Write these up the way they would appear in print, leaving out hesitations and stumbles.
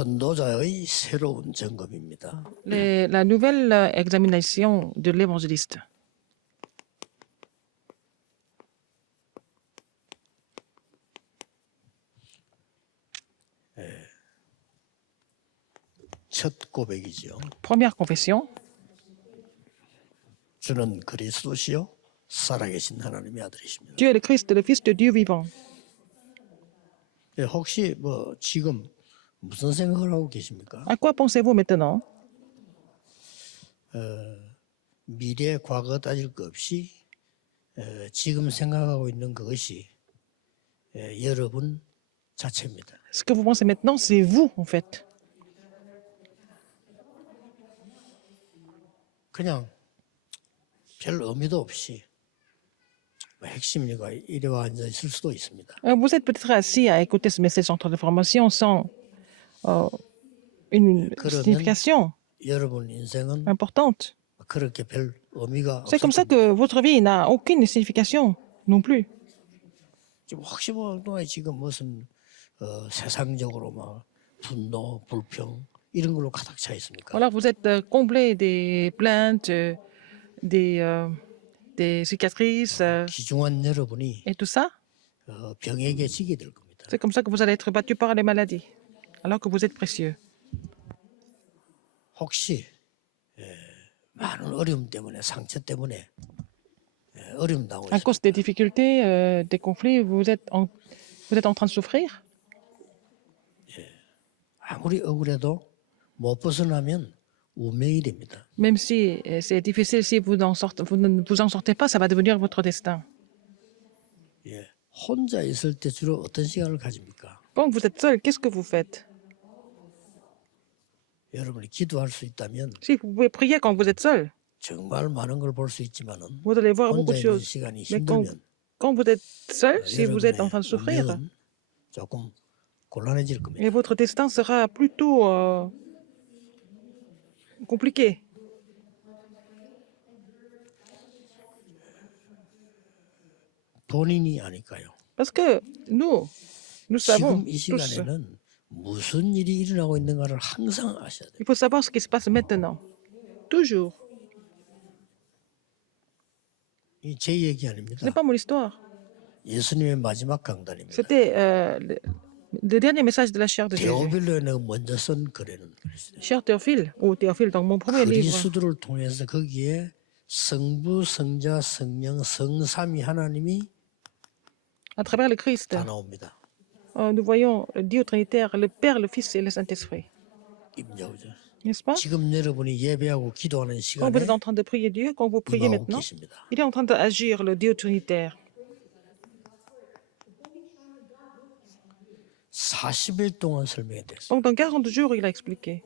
전도자의 새로운 점검입니다. La nouvelle examination de l'évangéliste. 첫 고백이죠. Première confession. 주는 그리스도시요 살아계신 하나님의 아들이십니다. Dieu est le Christ, le Fils de Dieu vivant. 예, 혹시 뭐 지금 무슨 생각을 하고 계십니까? À quoi pensez-vous maintenant? 미래, 과거 따질 것 없이 지금 생각하고 있는 그것이 여러분 자체입니다. Ce que vous pensez maintenant, c'est vous, en fait. 그냥 별 의미도 없이 핵심이가 이래와 앉아 있을 수도 있습니다. Vous êtes peut-être assis à écouter ce message en formation sans une 그러면 signification 여러분 인생은 importante. 그렇게 별 의미가 C'est 없을 comme ça 겁니다. que votre vie n'a aucune signification non plus. 지금 혹시 뭐 지금 무슨 세상적으로 막 분노, 불평 이런 걸로 가득 차 있습니까? Voilà, vous êtes comblé des plaintes, des cicatrices 귀중한 여러분이 et tout ça. 병에게 지게 될 겁니다. C'est comme ça que vous allez être battu par les maladies, alors que vous êtes précieux. 혹시 많은 어려움 때문에 상처 때문에 어려움 당하고 À 있습니다. cause des difficultés, des conflits, vous êtes en train de souffrir. 아무리 억울해도 못 벗어나면 운명이 됩니다. Même si c'est difficile, si vous ne vous en sortez pas, ça va devenir votre destin. 예. 혼자 있을 때 주로 어떤 시간을 가집니까? Quand vous êtes seul, qu'est-ce que vous faites? 여러분이 기도할 수 있다면 Si vous pouvez prier quand vous êtes seul, 정말 많은 걸 볼 수 있지만은 vous allez voir beaucoup 혼자 de 있는 choses. 시간이 Mais 힘들면 quand vous êtes seul, si vous êtes en train de souffrir, 운명은 조금 곤란해질 겁니다. et votre destin sera plutôt compliqué. 본인이 아닐까요? Parce que nous savons 지금 이 tous. 시간에는 무슨 일이 일어나고 있는가를 항상 아셔야 돼요. Il faut savoir ce qui se passe maintenant. Toujours. 이 제 얘기 Ce 아닙니다. n'est pas mon histoire. 예수님의 마지막 강단입니다. C'était le dernier message de la chair de Jésus. 데오빌로에 내가 먼저 쓴 글에는 그랬어요. Cher Théophile, ou Théophile, dans mon premier livre, 그리스도를 통해서 거기에 성부, 성자, 성령, 성삼위 하나님이 à travers le Christ, 다 나옵니다. nous voyons le Dieu Trinitaire, le Père, le Fils et le Saint-Esprit. 임자오죠. N'est-ce pas? 지금 여러분이 예배하고 기도하는 Quand vous êtes 시간에 en train de prier Dieu, quand vous priez 임하고 maintenant, 계십니다. il est en train d'agir, le Dieu Trinitaire. 40일 동안 설명했어요. Donc, dans 40 jours, il a expliqué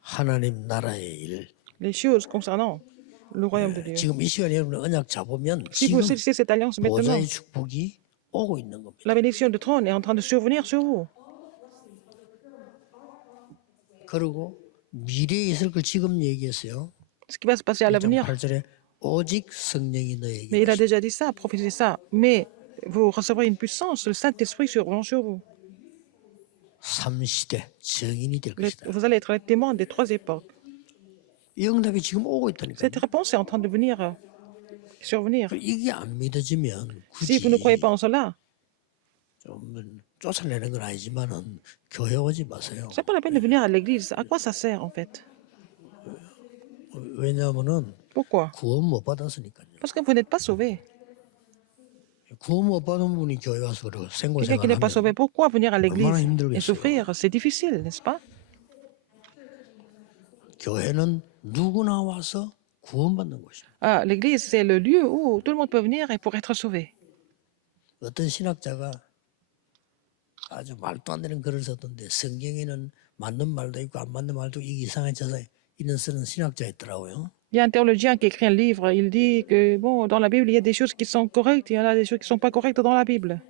하나님 나라의 일. les choses concernant le royaume de Dieu. 지금 이 시간에 여러분 언약 잡으면 Si 지금 vous saisissez cette alliance maintenant, 보좌의 축복이 오고 있는 겁니다. la bénédiction du trône est en train de survenir sur vous. 그리고 미래에 있을 걸 지금 얘기했어요. Ce qui va se passer à l'avenir. 8절에 오직 성령이 너에게 Mais il a déjà dit ça, prophétisé ça. Mais vous recevrez une puissance, le Saint-Esprit survient sur vous. 3시대 증인이 될 것이다. Vous allez être les témoins des 3 époques. 이 응답이 지금 오고 있다니까요. Cette réponse est en train de venir, survenir. 이게 안 믿어지면 Si 굳이 vous ne croyez pas en cela, 좀 쫓아내는 건 아니지만은 교회 오지 마세요. c'est pas la peine de venir à l'église. À quoi ça sert en fait? 왜냐하면은 Pourquoi? 구원 못 받았으니까요. Parce que vous n'êtes pas sauvé. 구원 못 받은 분이 교회 와서 그러고 Quelqu'un qui n'est pas sauvé, 생고생활하면 pourquoi venir à l'église 얼마나 et 힘들겠어요. souffrir? C'est difficile, n'est-ce pas? 교회는 누구나 와서 구원받는 곳이에요. Ah, l'église, c'est le lieu où tout le monde peut venir et pour être sauvé. 어떤 신학자가 아주 말도 안 되는 글을 썼던데 성경에는 맞는 말도 있고 안 맞는 말도 있고 이상해져서 이런 쓰는 신학자 있더라고요. Il y a un théologien qui écrit un livre, il dit que bon, dans la Bible, il y a des choses qui sont correctes, il y en a des choses qui ne sont pas correctes dans la Bible.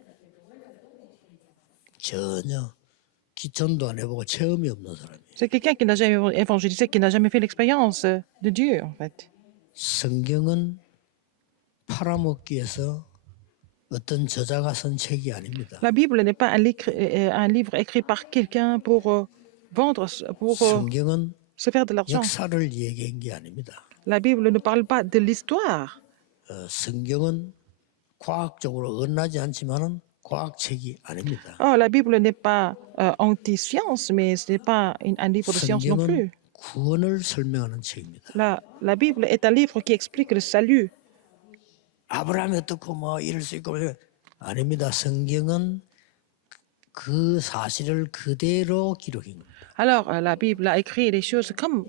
전혀 기천도 안 해보고 체험이 없는 사람이에요. C'est quelqu'un qui n'a jamais évangélisé, qui n'a jamais fait l'expérience de Dieu, en fait. 성경은 팔아먹기 위해서 어떤 저자가 쓴 책이 아닙니다. La Bible n'est pas un livre écrit par quelqu'un pour vendre pour 성경은 se faire de l'argent. 역사를 얘기한 게 아닙니다. La Bible ne parle pas de l'histoire. 성경은 과학적으로 언하지 않지만은 과학책이 아닙니다. Oh, la Bible n'est pas anti-science, mais ce n'est pas un livre de science non 성경은 plus. 구원을 설명하는 책입니다. La Bible est un livre qui explique le salut. 아브라함이 어떻고 뭐 이럴 수 있고 아닙니다. 성경은 그 사실을 그대로 기록한 겁니다. Alors, la Bible a écrit les choses comme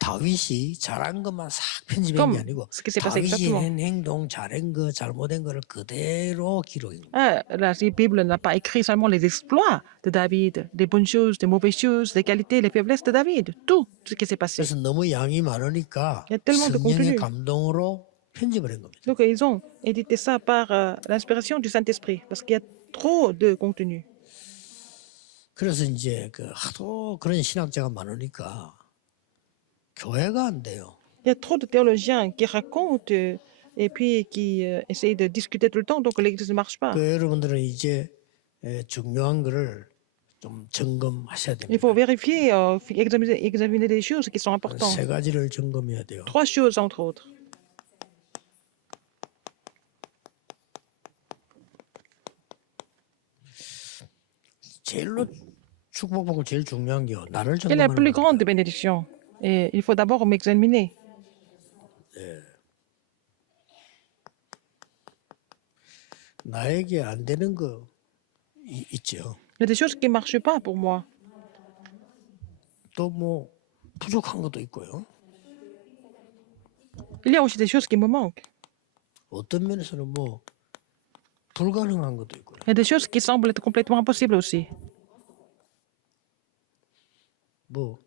다윗이 잘한 것만 싹 편집한 Comme 게 아니고 ce qui s'est passé 다윗이 exactement. 한 행동, 잘한 거, 잘못한 거를 그대로 기록한 겁니다. La Bible n'a pas écrit seulement les exploits de David, des bonnes choses, des mauvaises choses, les qualités, les faiblesses de David, tout ce qui s'est passé. 그래서 너무 양이 많으니까 Il y a tellement de 성령의 contenu. 감동으로 편집을 한 겁니다. Donc, ils ont édité ça par l'inspiration du Saint-Esprit, parce qu'il y a trop de contenu. 그래서 이제 그 하도 그런 신학자가 많으니까 교회가 안 돼요. Il y a trop de théologiens qui racontent et puis qui essayent de discuter tout le temps, donc l'Église ne marche pas. 그 여러분들은 이제 중요한 거를 좀 점검하셔야 Il 됩니다. faut vérifier, examiner des choses qui sont importantes. 세 가지를 점검해야 돼요. Trois choses, entre autres. 제일로 축복받고 제일 중요한 게요. 나를 Quelle est la 점검하는 plus 겁니다. grande bénédiction? Et il faut d'abord m'examiner. 나에게 안 되는 거 있죠. Il y a des choses qui ne marchent pas pour moi. 또 뭐 부족한 것도 있고요. Il y a aussi des choses qui me manquent. 어떤 면에서는 뭐 불가능한 것도 있고요. Il y a des choses qui semblent être complètement impossibles aussi. 뭐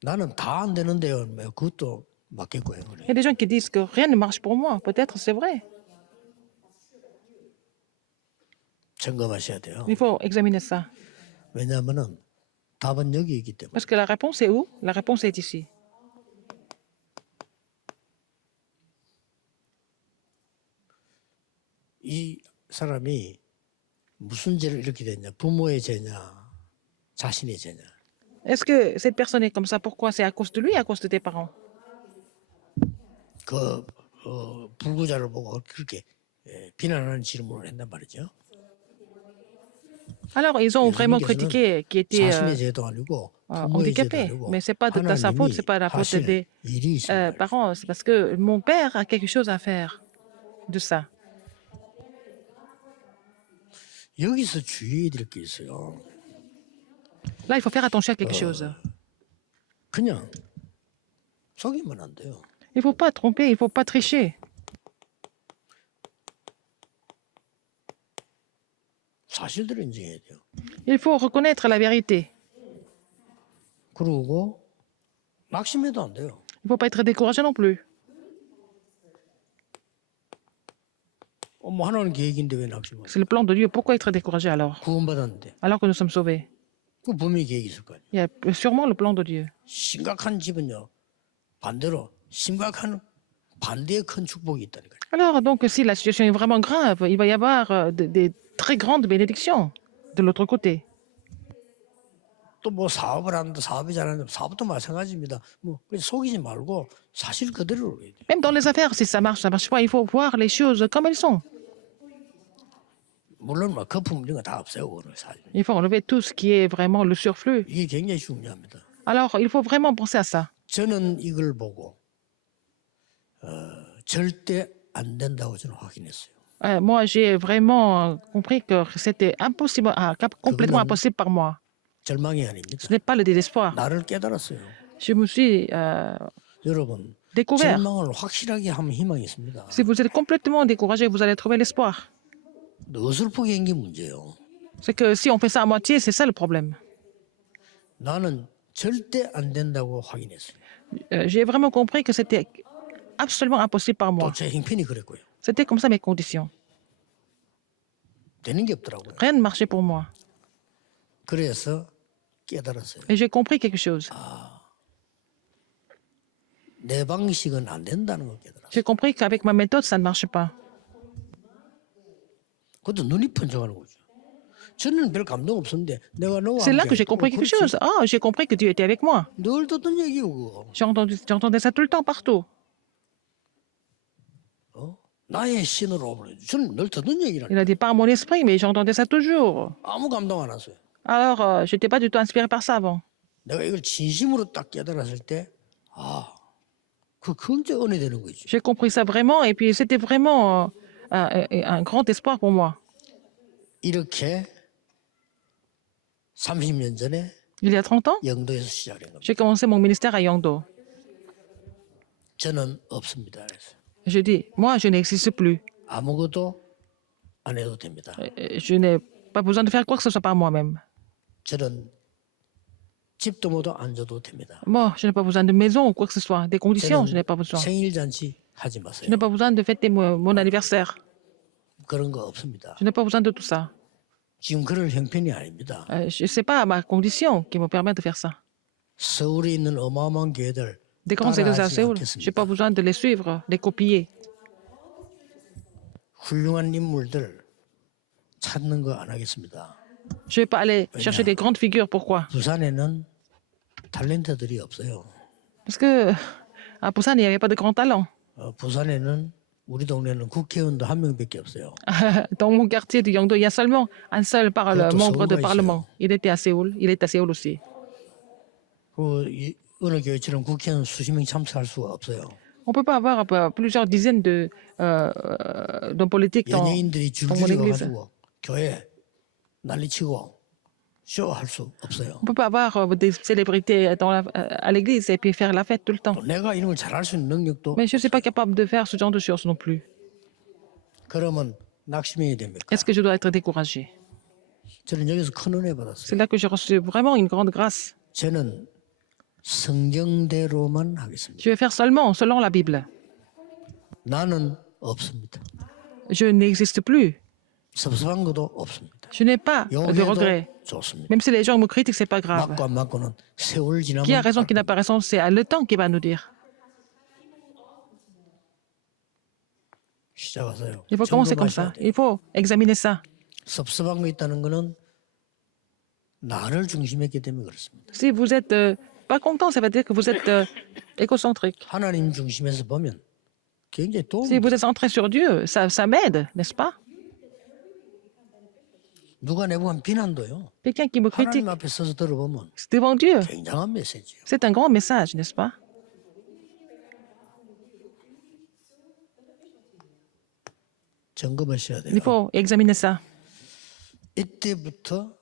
나는 다 안 되는데요. 뭐 그것도 맞겠고요. Il y a des gens qui disent que rien ne marche pour moi. Peut-être c'est vrai. 점검하셔야 돼요. Il faut examiner ça. 왜냐하면은 답은 여기 있기 때문에. Parce que la réponse est où? La réponse est ici. 이 사람이 무슨 죄를 이렇게 됐냐? 부모의 죄냐? 자신의 죄냐? Est-ce que cette personne est comme ça? Pourquoi? C'est à cause de lui, à cause de tes parents? 그 불구자를 보고 그렇게 비난하는 질문을 했단 말이죠. Alors, ils ont vraiment critiqué qui était 자신의 죄도 아니고 부모의 죄도 handicapé. 아니고 Mais c'est pas de sa faute, c'est pas la faute 하실 des 일이 있습니다. parents. C'est parce que mon père a quelque chose à faire de ça. 여기서 주의해야 될 게 있어요. Là, il faut faire attention à quelque chose. 그냥 속이면 안 돼요. Il ne faut pas tromper, il ne faut pas tricher. 사실대로 인정해야 돼요. Il faut reconnaître la vérité. 그리고 낙심해도 안 돼요. Il ne faut pas être découragé non plus. 뭐 하나님 계획인데 왜 낙심해요? C'est le plan de Dieu. Pourquoi être découragé alors? 구원받았는데 Alors que nous sommes sauvés. 그 분명히 계획이 있을 거 아니에요. Il y a sûrement le plan de Dieu. 심각한 집은요 반대로 심각한 반대의 큰 축복이 있다니까요. Alors, donc, si la situation est vraiment grave, il va y avoir des très grandes bénédictions de l'autre côté. 또 뭐 사업을 하는데 사업이 잘하는데 사업도 마찬가지입니다. 뭐 그래서 속이지 말고 사실 그대로 해야 돼요. Même dans les affaires, si ça marche pas, il faut voir les choses comme elles sont. 물론 뭐 거품 이런 거 다 없애고 사실. Il faut enlever tout ce qui est vraiment le surflux. 이게 굉장히 중요합니다. Alors, il faut vraiment penser à ça. 저는 이걸 보고 절대 안 된다고 저는 확인했어요. Moi, j'ai vraiment compris que c'était impossible, complètement impossible par moi. 절망이 아닙니다. Ce n'est pas le désespoir. 나를 깨달았어요. Je me suis 여러분 découvert. 절망을 확실하게 하면 희망이 있습니다. Si vous êtes complètement découragé, vous allez trouver l'espoir. 어설프게 한 게 문제예요. C'est que si on fait ça à moitié, c'est ça le problème. 나는 절대 안 된다고 확인했어요. J'ai vraiment compris que c'était absolument impossible par moi. 또 제 형편이 그랬고요. C'était comme ça mes conditions. 되는 게 없더라고요. Rien ne marchait pour moi. 그래서 깨달았어요. Et j'ai compris quelque chose. 내 방식은 안 된다는 걸 깨달았어요. J'ai compris qu'avec ma méthode, ça ne marche pas. 그것도 눈이 번쩍하는 거죠. 저는 별 감동 없었는데 내가 너와 C'est là 함께 que j'ai compris quelque chose. Ah, j'ai compris que Dieu était avec moi. 늘 듣던 얘기고 그거. J'entendais ça tout le temps, partout. 나의 신으로 보내줘. 저는 늘 듣던 얘기라. Il a dit par mon esprit, mais j'entendais ça toujours. 아무 감동 안 왔어요. Alors, je n'étais pas du tout inspiré par ça avant. 내가 이걸 진심으로 딱 깨달았을 때, 그 굉장히 은혜 되는 거지. J'ai compris ça vraiment, et puis c'était vraiment un grand espoir pour moi. 이렇게 30년 전에 Il y a 30 ans, 영도에서 시작한 겁니다. j'ai commencé mon ministère à Yangdo. 저는 없습니다. 그래서 Je dis, moi, je n'existe plus. 아무것도 안 해도 됩니다. Je n'ai pas besoin de faire quoi que ce soit par moi-même. 저는 집도 모두 안 줘도 됩니다. Moi, je n'ai pas besoin de maison ou quoi que ce soit. Des conditions, je n'ai pas besoin. 생일 잔치 하지 Je 마세요. n'ai pas besoin de fêter mon anniversaire. 그런 거 없습니다. Je n'ai pas besoin de tout ça. 지금 그럴 형편이 아닙니다. Je sais pas ma condition qui me permet de faire ça. 서울에 있는 어마어마한 교회들 Des grands églises à 따라하지 Séoul, je n'ai pas 않겠습니다. besoin de les suivre, de les copier. 훌륭한 인물들 찾는 거 안 하겠습니다. Je ne vais pas aller chercher des grandes figures. Pourquoi? 부산에는 탤런트들이 없어요. Parce que à Busan, il n'y avait pas de grands talents. 부산에는 우리 동네는 국회의원도 한 명밖에 없어요. Dans mon quartier de Yangdo, il y a seulement un seul membre de parlement. Il était à Séoul. Il est à Séoul aussi. 어느 교회처럼 국회의원 수십 명 참석할 수가 없어요. On ne peut pas avoir plusieurs dizaines d'hommes politiques dans 연예인들이 mon 줄줄이 église. 가가지고 교회 난리치고 쇼할 수 없어요. On ne peut pas avoir des célébrités à l'église et puis faire la fête tout le temps. 또 내가 이런 걸 잘할 수 있는 능력도 Mais je ne suis pas capable de faire ce genre de choses non plus. 그러면 낙심해야 됩니까? Est-ce que je dois être découragé? 저는 여기서 큰 은혜 C'est 받았어요. là que j'ai reçu vraiment une grande grâce. 저는 성경대로만 하겠습니다. Je vais faire seulement selon la Bible. 나는 없습니다. Je n'existe plus. 섭섭한 것도 없습니다. Je n'ai pas de regrets. 용해도 좋습니다. Même si les gens me critiquent, c'est pas grave. 맞고 안 맞고는 세월 Qui a 지나면 raison, qui n'a pas raison, c'est le temps qui va nous dire. 시작하세요. Il faut commencer comme ça. Il faut examiner ça. 섭섭한 거 있다는 거는 나를 중심했기 때문에 그렇습니다. Si vous êtes pas content, ça veut dire que vous êtes égocentrique. 하나님 중심에서 보면 굉장히 Si 도움이 vous êtes centré sur Dieu, ça m'aide, n'est-ce pas? 누가 내 보면 비난도요. Quelqu'un qui me critique, 하나님 앞에 서서 들어보면 c'est devant Dieu. 굉장한 메시지예요. C'est un grand message, n'est-ce pas? 점검하셔야 돼요. Il faut examiner ça. 이때부터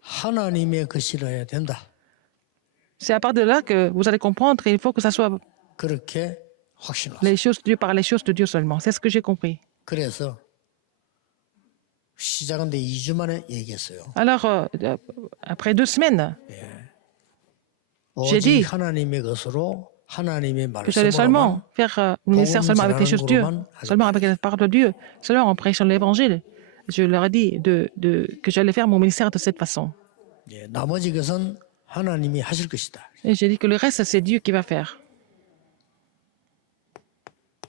하나님의 것이라야 된다. C'est à part de là que vous allez comprendre qu'il faut que ça soit 그렇게 확신했어요. les choses de Dieu par les choses de Dieu seulement. C'est ce que j'ai compris. 그래서 시작한데 2주 만에 얘기했어요. Alors, après 2 semaines, J'ai 오직 dit 하나님의 것으로 하나님의 que j'allais seulement 말씀으로만 faire le ministère seulement avec les choses de Dieu, seulement avec la parole de Dieu, seulement en prêchant l'évangile. Je leur ai dit que j'allais faire mon ministère de cette façon. 나머지 것은 하나님이 하실 것이다. Et j'ai dit que le reste, c'est Dieu qui va faire.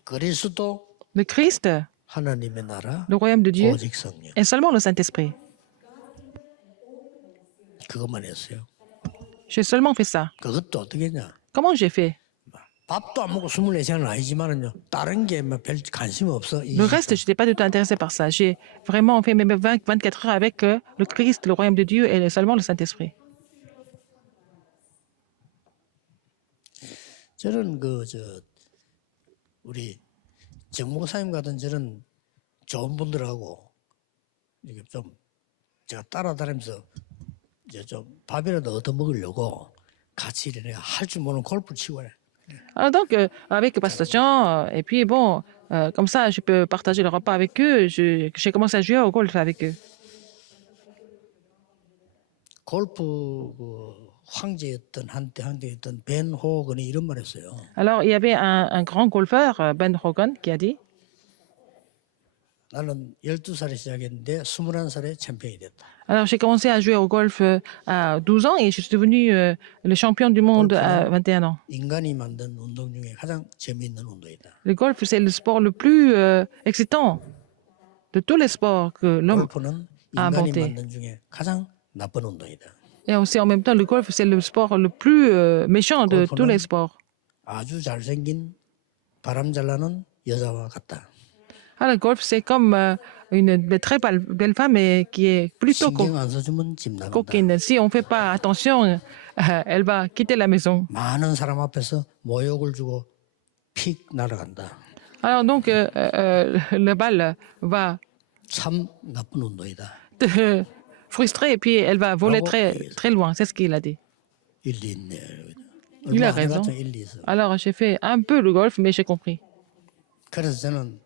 그리스도 Le Christ, 하나님의 나라 le royaume de Dieu, 오직 성령 et seulement le Saint-Esprit. 그것만 했어요. J'ai seulement fait ça. 그것도 어떻게 했냐? Comment j'ai fait? 밥도 안 먹고 24시간은 아니지만은요. 다른 게 별 관심 없어. Le reste, je n'étais pas du tout intéressé par ça. J'ai vraiment fait mes 24 heures avec le Christ, le royaume de Dieu et seulement le Saint-Esprit. 저는 우리 정목사님 같은 저런 좋은 분들하고 이게 좀 제가 따라다니면서 이제 좀 밥이라도 얻어 먹으려고 같이 이렇게 할 줄 모르는 골프 치고 그래. Alors donc, avec Pasteur Jean, et puis bon, comme ça, je peux partager le repas avec eux. J'ai commencé à jouer au golf avec eux. 골프 황제였던 한때였던 벤 호건이 이런 말 했어요. Alors, il y avait un grand golfeur, Ben Hogan, qui a dit 나는 12살에 시작했는데 21살에 챔피언이 됐다. Alors, j'ai commencé à jouer au golf à 12 ans et je suis devenu le champion du monde à 21 ans. 인간이 만든 운동 중에 가장 재미있는 운동이다. Le golf, c'est le sport le plus excitant de tous les sports que l'homme 골프는 a 인간이 inventé. 만든 중에 가장 나쁜 운동이다. Et aussi, en même temps, le golf, c'est le sport le plus méchant de tous les sports. 아주 잘생긴 바람 잘 나는 여자와 같다. Ah, le golf, c'est comme une très belle femme et qui est plutôt 신경 안 써주면 집 나간다. coquine. Si on ne fait pas attention, elle va quitter la maison. 많은 사람 앞에서 모욕을 주고 픽 날아간다. Alors donc, la balle va 참 나쁜 운동이다. te frustrer et puis elle va voler Bravo. très loin. C'est ce qu'il a dit. 일리 있네. Il a 얼마 안 raison. 해봤자 일리 있어. Alors, j'ai fait un peu le golf, mais j'ai compris. 그래서 저는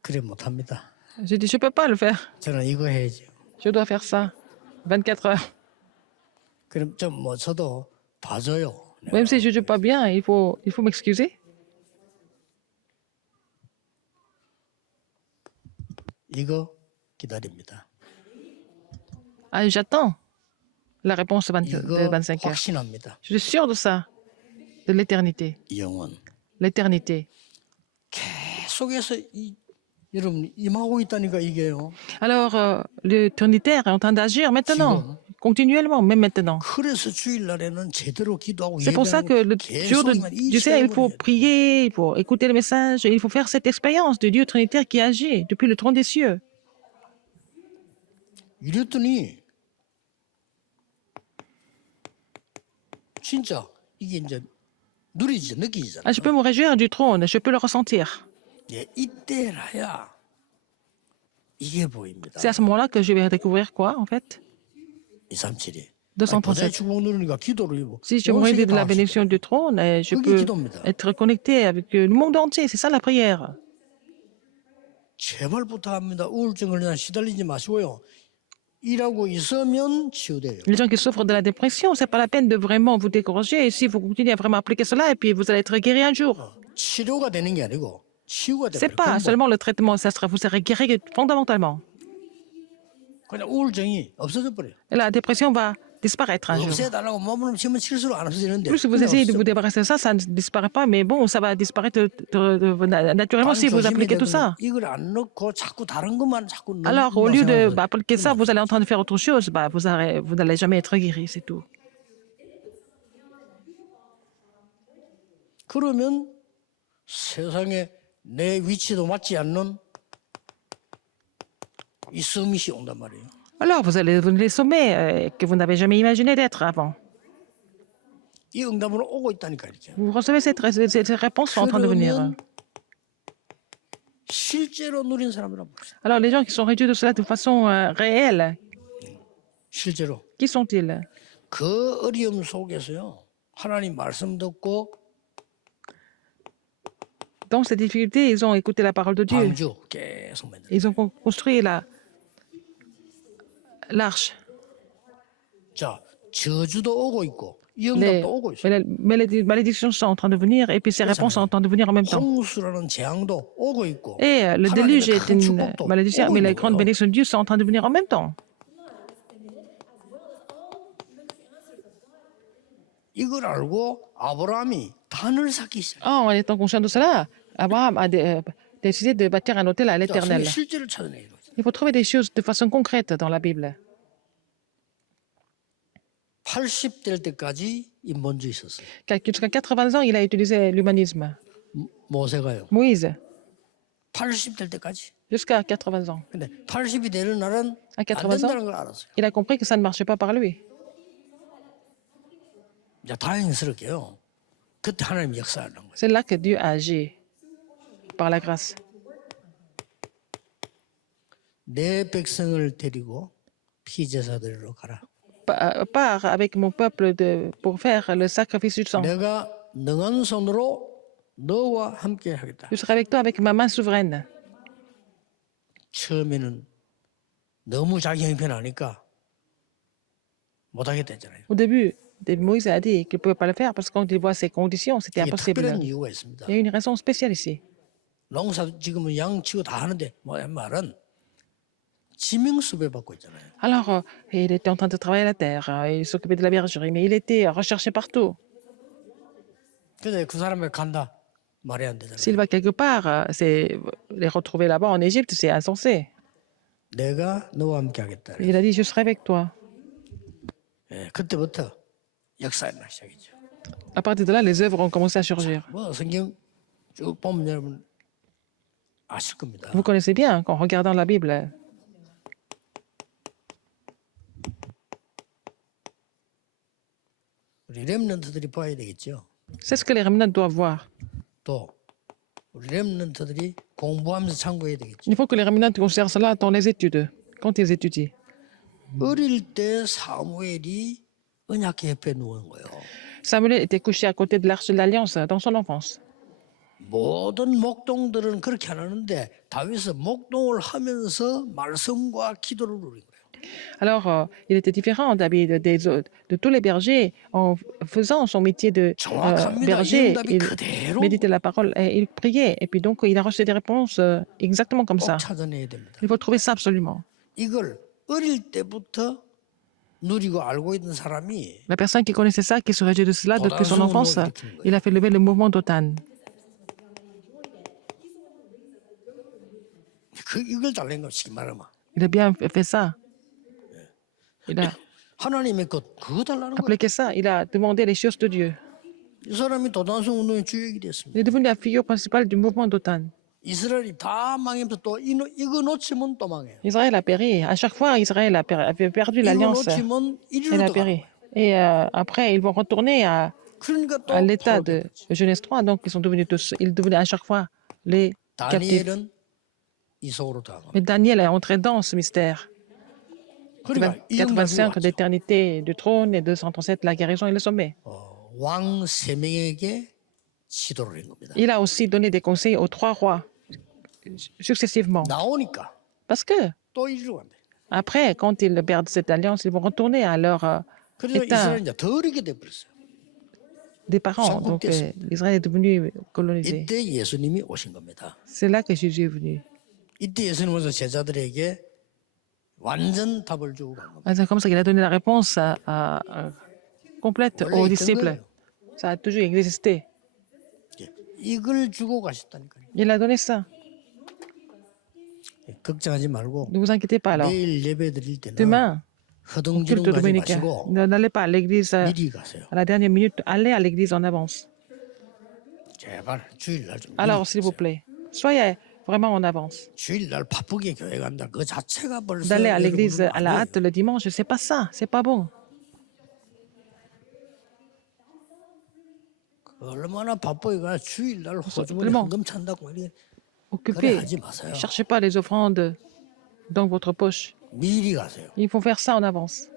그래 못합니다. J'ai dit, je ne peux pas le faire. 저는 이거 해야지. Je dois faire ça. 24 heures. 그럼 좀 뭐 저도 봐줘요. Même si je ne joue pas bien, il faut m'excuser. 이거 기다립니다. Ah, j'attends la réponse de 이거 25 heures. 확신합니다. Je suis sûr de ça, de l'éternité. 영원. L'éternité. 계속해서 여러분 임하고 있다니까 이게요. Alors, le Trinitaire est en train d'agir maintenant, continuellement, même maintenant. 그래서 주일날에는 제대로 기도하고 C'est pour ça que le jour du ciel, il faut prier, il faut écouter le message, il faut faire cette expérience de Dieu Trinitaire qui agit depuis le trône des cieux. 이랬더니 진짜 이게 이제 누리지 느끼잖아. Ah, je peux me réjouir du trône, je peux le ressentir. 예, 이때라야 이게 보입니다. C'est à ce moment-là que je vais découvrir quoi, en fait 237이. 237. 축복 누르니까 기도를 입어. Si je me réjouis de la bénédiction du trône, je 그게 peux 기도입니다. être connecté avec le monde entier. C'est ça la prière. 제발 부탁합니다. 우울증을 그냥 시달리지 마시고요. 일하고 있으면 치유돼요. Les gens qui souffrent de la dépression, c'est pas la peine de vraiment vous décourager. Si vous continuez à vraiment appliquer cela, et puis vous allez être guéri un jour. 치료가 되는 게 아니고 치유가 C'est 되는 pas 거예요. seulement le traitement, ça sera, vous serez guéri fondamentalement. 그냥 우울증이 없어져 버려요. Et la dépression va disparaître un jour. 없애달라고 몸을 치면 칠수록 안 없어지는데. Plus vous essayez de vous débarrasser de ça, ça ne disparaît pas. Mais bon, ça va disparaître naturellement si vous appliquez tout ça. 이걸 안 넣고 자꾸 다른 것만 자꾸 넣는 Alors, au lieu de appliquer ça, vous allez en train de faire autre chose. Vous n'allez jamais être guéri, c'est tout. 그러면 세상에 내 위치도 맞지 않는 이 서밋이 온단 말이에요. Alors, vous allez devenir les sommets que vous n'avez jamais imaginé d'être avant. 이 응답으로 오고 있다니까 이렇게. Vous recevez cette réponse en train de venir. 그러면 실제로 누린 사람이란 말이에요. Alors, les gens qui sont réduits de cela de façon réelle, 실제로 qui sont-ils? 그 어려움 속에서요. 하나님 말씀 듣고 Dans ces difficultés, ils ont écouté la parole de Dieu. 방주 계속 만들어. Ils ont construit l'arche. 자, 저주도 오고 있고 이 Les, 응답도 오고 있어요. mais les malédictions sont en train de venir et puis ces réponses sont en train de venir en même temps. 홍수라는 재앙도 오고 있고 Et le déluge est 큰 une 축복도 malédiction, 오고 mais les 있는 grandes 거예요. bénédictions de Dieu sont en train de venir en même temps. 이걸 알고 아브라함이 단을 쌓기 시작. En étant conscient de cela, Abraham a décidé de bâtir un hôtel à 자, l'Éternel. 실제를 찾아내는 거죠. Il faut trouver des choses de façon concrète dans la Bible. 80 될 때까지 인본주의 있었어요. Jusqu'à 80 ans, il a utilisé l'humanisme. 모세가요. Moïse, 80 될 때까지. jusqu'à 80 ans. 근데 80이 되는 날은 À 안 80 ans, 된다는 걸 알았어요. il a compris que ça ne marchait pas par lui. 이제 다행스럽게요. 그때 하나님 역사하는 거예요. C'est là que Dieu a agi, par la grâce. 내 백성을 데리고 피제사들로 가라. Pars avec mon peuple pour faire le sacrifice du sang. 내가 능한 손으로 너와 함께 하겠다. Je serai avec toi avec ma main souveraine. 처음에는 너무 자기 형편하니까 못하겠다 했잖아요. Au début, Moïse a dit qu'il ne pouvait pas le faire parce que quand il voit ses conditions, c'était 이게 impossible. 특별한 이유가 있습니다. Il y a une raison spéciale ici. 농사 지금은 양 치고 다 하는데 뭐야 말은 지명수배 받고 있잖아요. Alors, il était en train de travailler la terre, il s'occupait de la bergerie, mais il était recherché partout. 근데 그 사람을 간다 말이 안 되잖아요. S'il va quelque part, c'est les retrouver là-bas en Égypte, c'est insensé. 내가 너와 함께 하겠다. Il a dit, je serai avec toi. 예, 그때부터 역사 일어나기 시작이죠. À partir de là, les œuvres ont commencé à surgir. 뭐 성경 쭉 보면 여러분 아실 겁니다. Vous connaissez bien, en regardant la Bible, 우리 렘넌트들이 봐야 되겠죠. c'est ce que les remnants doivent voir. 또 우리 렘넌트들이 공부하면서 참고해야 되겠죠. Il faut que les remnants conservent cela dans les études, quand ils étudient. 어릴 때 사무엘이 언약궤 옆에 누운 거예요. Samuel était couché à côté de l'arche de l'Alliance dans son enfance. 모든 목동들은 그렇게 안 하는데 다윗은 목동을 하면서 말씀과 기도를 누린 거예요. Alors, il était différent David des autres, de tous les bergers. En faisant son métier de 정확합니다. berger, 이응답이 il 그대로 méditait la parole et il priait. Et puis donc, il a reçu des réponses exactement comme ça. 꼭 찾아내야 됩니다. Il faut trouver ça absolument. 이걸 어릴 때부터 누리고 알고 있는 사람이 La personne qui connaissait ça, qui se réjouit de cela depuis son enfance, il a fait lever le mouvement d'Otan. 이걸 잘 낸 거 쉽게 말하면 Il a bien fait ça. Il a 하나님의 것 그거 달라는 거예요. appliqué ça. Il a demandé les choses de Dieu. 이 사람이 도단성 운동의 주역이 Il 됐습니다. est devenu la figure principale du mouvement d'Otan. 이스라엘이 다 망하면서 또 이거 놓치면 또 망해요. Israël a péri. À chaque fois, Israël avait perdu 이거 l'alliance. 놓치면 Elle 이리로 a 또 péri. 가요. Et après, ils vont retourner 그러니까 또 à l'état 포로돼. de Genèse 3. Donc, ils sont devenus tous, ils devenaient à chaque fois les captifs. 다니엘은 이 속으로 들어간 Mais Daniel est entré dans ce mystère. 그러니까 이 영감이 85 왔죠. d'éternité du trône et 237 la guérison et le sommet. 왕 세 명에게 지도를 한 겁니다. Il a aussi donné des conseils aux trois rois successivement. 나오니까 Parce que 또 이리로 간대. après, quand ils perdent cette alliance, ils vont retourner à leur 그래서 état 이스라엘이 이제 더 어리게 돼버렸어요. des parents. Donc, l'Israël est devenu colonisé. 이때 예수님이 오신 겁니다. C'est là que Jésus est venu. 이때 예수님 오셔서 제자들에게 완전 답을 주고 간 겁니다. Ah, c'est comme ça qu'il a donné la réponse complète 원래 aux 있던 disciples. 거예요. Ça a toujours existé. 이걸 주고 가셨다니까요. Il a donné ça. 걱정하지 말고 Ne vous inquiétez pas alors. 내일 예배 드릴 때는 Demain, 허둥지둥 culte 가지 dominicain, 마시고 n'allez pas à l'église 미리 가세요. à la dernière minute. Allez à l'église en avance. 제발 주일날 좀 Alors, 미리 s'il vous 가세요. plaît, soyez vraiment en avance. 주일날 바쁘게 교회 간다. 그 자체가 벌써 D'aller à l'église 여러분은 à la 아니에요. hâte le dimanche, c'est pas ça. C'est pas bon. 얼마나 바쁘게 주일날 호주머니 vraiment. 헌금 찬다고 이렇게 Occupez. 하지 마세요. Cherchez pas les offrandes dans votre poche. 미리 가세요. Il faut faire ça en avance.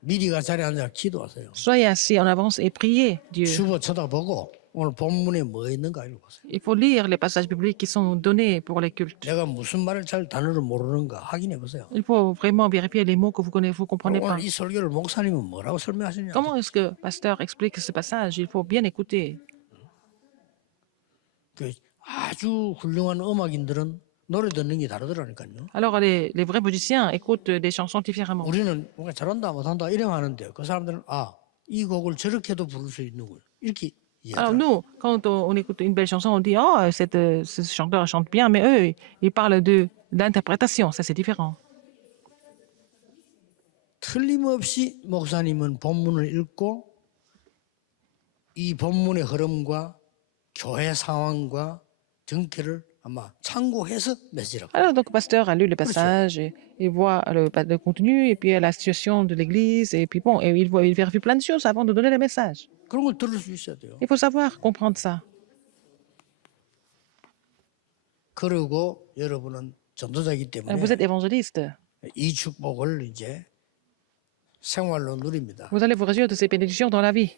미리 가 자리에 앉아 기도하세요. Soyez assis en avance et priez Dieu. 주보 쳐다보고 오늘 본문에 뭐 있는가 읽어보세요. Il faut lire les passages bibliques qui sont donnés pour les cultes. 내가 무슨 말을 잘 단어를 모르는가 확인해 보세요. Il faut vraiment vérifier les mots que vous connaissez, vous comprenez pas. 오늘 이 설교를 목사님은 뭐라고 설명하시냐? Comment est-ce que pasteur explique ce passage? Il faut bien écouter. 그 아주 훌륭한 음악인들은 노래 듣는 게 다르더라니까요. Alors les vrais musiciens écoutent des chansons différemment. 우리는 뭔가 잘한다 못한다 이래 하는데 그 사람들은 이 곡을 저렇게도 부를 수 있는군 이렇게 Alors 이해하더라고요. nous, quand on écoute une belle chanson, on dit oh ce chanteur chante bien, mais eux ils parlent de d'interprétation, ça c'est différent. 틀림없이 목사님은 본문을 읽고 이 본문의 흐름과 교회 상황과 정체를 아마 참고해서 메시지를 Alors donc le pasteur a lu le passage, et il voit le contenu et puis la situation de l'église et puis bon, et il vérifie plein de choses avant de donner le message. 그런 걸 들을 수 있어야 돼요. Il faut savoir comprendre ça. 그리고 여러분은 전도자이기 때문에 Vous êtes évangéliste. 이 축복을 이제 생활로 누립니다. Vous allez vous réjouir de ces bénédictions dans la vie,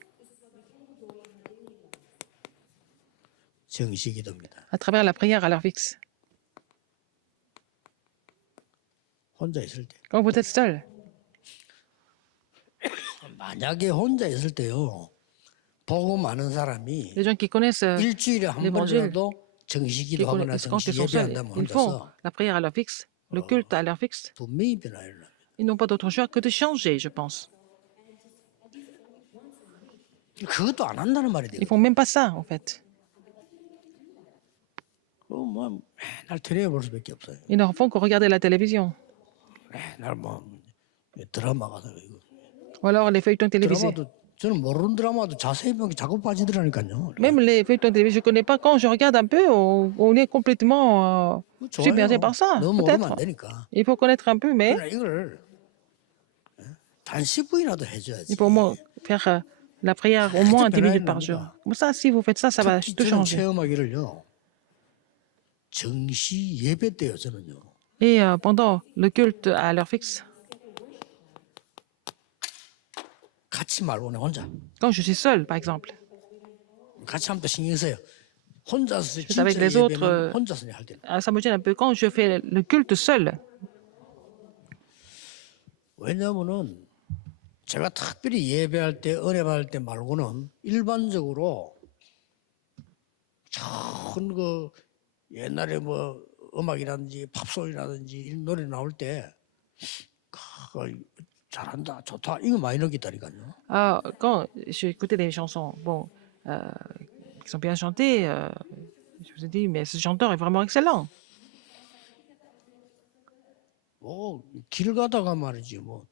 정식이됩니다. à travers la prière à l'heure fixe. 혼자 있을 때. Quand vous êtes seul, 만약에 혼자 있을 때요. 보고 많은 사람이 les gens qui connaissent 일주일에 한 l'évangile 번이라도 정식기도 하거나 Quand ils 정식 sont seuls, 예배한다면 ils font 혼자서 la prière à leur fixe, le culte à leur fixe. 분명히 변화가 일어납니다. Ils n'ont pas d'autre choix que de changer, je pense. 그것도 안 한다는 말이 Ils 돼요. font même pas ça, en fait. 뭐 맨날 테레비 볼 수밖에 없어요. Ils ne font que regarder la télévision. 맨날 뭐 드라마가 이거. Ou alors les feuilletons télévisés. 드라마도 저는 모르는 드라마도 자세히 보면 자꾸 빠지더라니까요. Même les feuilletons télévisés, je ne connais pas. Quand je regarde un peu, on est complètement submergé par ça. 너무 모르면 안 Peut-être. 되니까. Il faut connaître un peu, mais 그러나 이걸 단 10분이라도 해줘야지. il faut au moins faire la prière au moins 10 minutes par jour. 변화가 Comme ça, si vous faites ça, ça va 특히 tout 저는 changer. 체험하기를요. 정시 예배 때요 저는요. Et pendant le culte à l'heure fixe, 같이 말고 그냥 혼자. quand je suis seule, par exemple, 같이 하면 또 신경 써요. 혼자서 진짜 avec les autres, 예배는 혼자서 할 때는. ça me gêne un peu. Quand je fais le culte seul, 왜냐하면은 제가 특별히 예배할 때 은혜 받을 때 말고는 일반적으로 전 그 옛날에 뭐 음악이라든지 팝송이라든지 이런 노래 나올 때 잘한다 좋다 이거 많이 느꼈다니까요. quand j'ai écouté des chansons, bon, qui sont bien chantées, je vous ai dit, mais ce chanteur est vraiment excellent. 뭐 길 가다가 말이지 뭐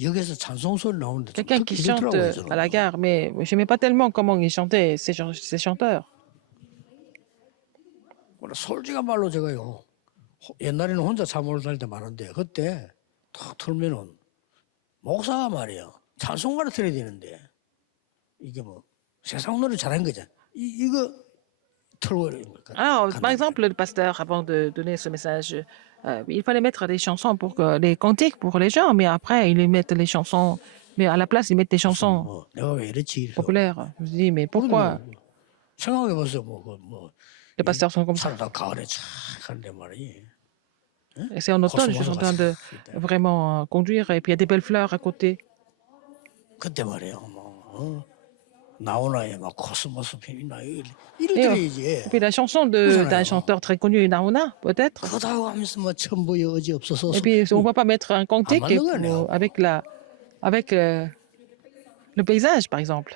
역에서 찬송 소리 나오는데 좀 Quelqu'un qui 듣기 chante 싫더라고요, à la 저는. gare, mais je n'aimais pas tellement comment ils chantaient, ces chanteurs. 그러나 솔직한 말로 제가요 옛날에는 혼자 잠을 잘 때 많은데 그때 탁 틀면은 목사가 말이에요 찬송가를 틀어야 되는데 이게 뭐 세상 노래 잘한 거잖아 이거 틀어버리는 거니까 Alors, par exemple, le pasteur, avant de donner ce message, il fallait mettre des chansons pour que, les cantiques pour les gens, mais après, ils mettent les chansons, mais à la place, ils mettent des chansons 뭐 내가 왜 이렇지 이래서 populaires. Je me dis, mais 그래도 pourquoi 뭐 생각해보세요 뭐 les pasteurs sont comme ça? 살다 가을에 착 하는데 말이지 Et c'est en automne, je suis en train de vraiment conduire, et puis il y a des belles fleurs à côté. 그때 말이에요 뭐 나오나에 막 코스모스 피나 이래 Et, 들어야지 et puis la chanson d'un chanteur très connu, Naona, peut-être. 그러다고 하면서 뭐 천부의 의지 없어서 Et puis, on ne va pas mettre un cantique Ah, maintenant, avec le paysage, par exemple.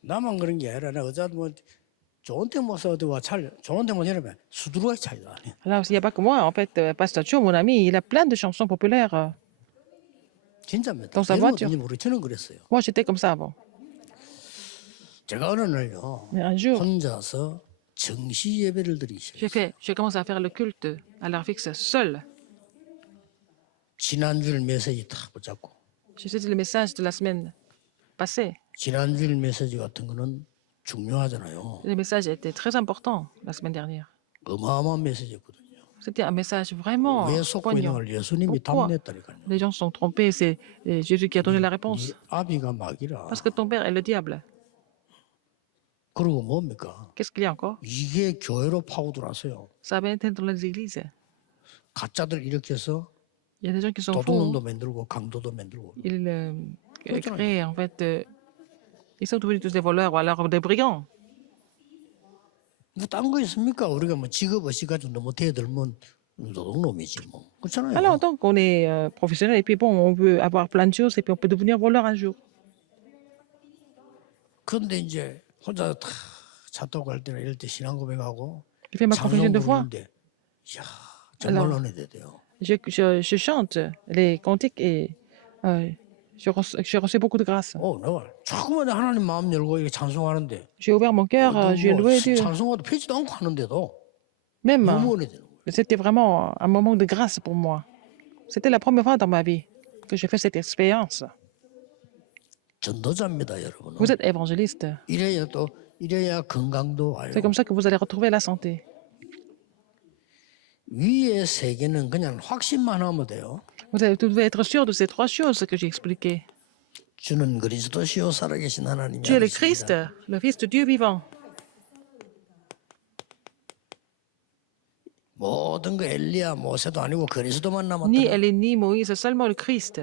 나만 그런 게 아니라 내가 어제 뭐 좋은 데 모서 어디 와 잘 좋은 데 모서 이러면 수두룩하게 차이도 안 해. Alors, il n'y a pas que moi, en fait, Pasteur Cho, mon ami, il a plein de chansons populaires. 진짜입니다. Dans sa voiture. 우리 저는 그랬어요. Moi, j'étais comme ça avant. 제가 어느 날요 Mais un jour, 혼자서 정시 예배를 드리셔요. j'ai commencé à faire le culte à l'heure fixe seul. 지난주일 메시지 다 붙잡고 J'ai saisi le message de la semaine passée. 지난주일 메시지 같은 거는 중요하잖아요. Le message était très important la semaine dernière. 어마어마한 메시지거든요. C'était un message vraiment 왜 속고 있는 poignant. 걸 예수님이 Pourquoi 답냈다니까요. les gens se sont trompés? C'est Jésus qui a donné la réponse. 이 아비가 막이라. Parce que ton père est le diable. 그리고 뭡니까? Qu'est-ce qu'il y a encore? 이게 교회로 파고들어왔어요. Ça va être dans les églises. 가짜들 일으켜서 Il y a des gens qui sont faux. 도둑놈도 만들고 강도도 만들고 Ils créent, en fait, ils sont devenus tous des voleurs ou alors des brigands. 뭐딴거 있습니까? 우리가 뭐 직업 의식 가지고 너무 대들면 도둑놈이지 뭐 그렇잖아요. Alors, tant qu'on est professionnel, et puis bon, on veut avoir plein de choses, et puis on peut devenir voleur un jour. 그런데 이제 혼자 다 차 타고 갈 때나 이럴 때 신앙 고백하고 J'ai fait ma confession 찬송 de foi. 부르는데 이야 정말 Alors, 은혜되대요. Je chante les cantiques et j'ai reçu beaucoup de grâce. 내가 자꾸만 하나님 마음 열고 이렇게 찬송하는데 J'ai ouvert mon cœur, j'ai loué Dieu. 찬송가도 펴지도 않고 하는데도 Même, 너무 은혜되는 거예요. c'était vraiment un moment de grâce pour moi. C'était la première fois dans ma vie que j'ai fait cette expérience. 전도자입니다, 여러분. Vous êtes évangéliste. 이래야 건강도 와요. C'est comme ça que vous allez retrouver la santé. 위의 세계는 그냥 확신만 하면 돼요. Vous devez être sûr de ces trois choses que j'ai expliquées. 주는 그리스도시요 살아계신 하나님이 Tu es le Christ, le Fils de Dieu vivant. 모든 거 엘리야 모세도 아니고 그리스도만 남았다. Ni Élie, ni Moïse, seulement le Christ.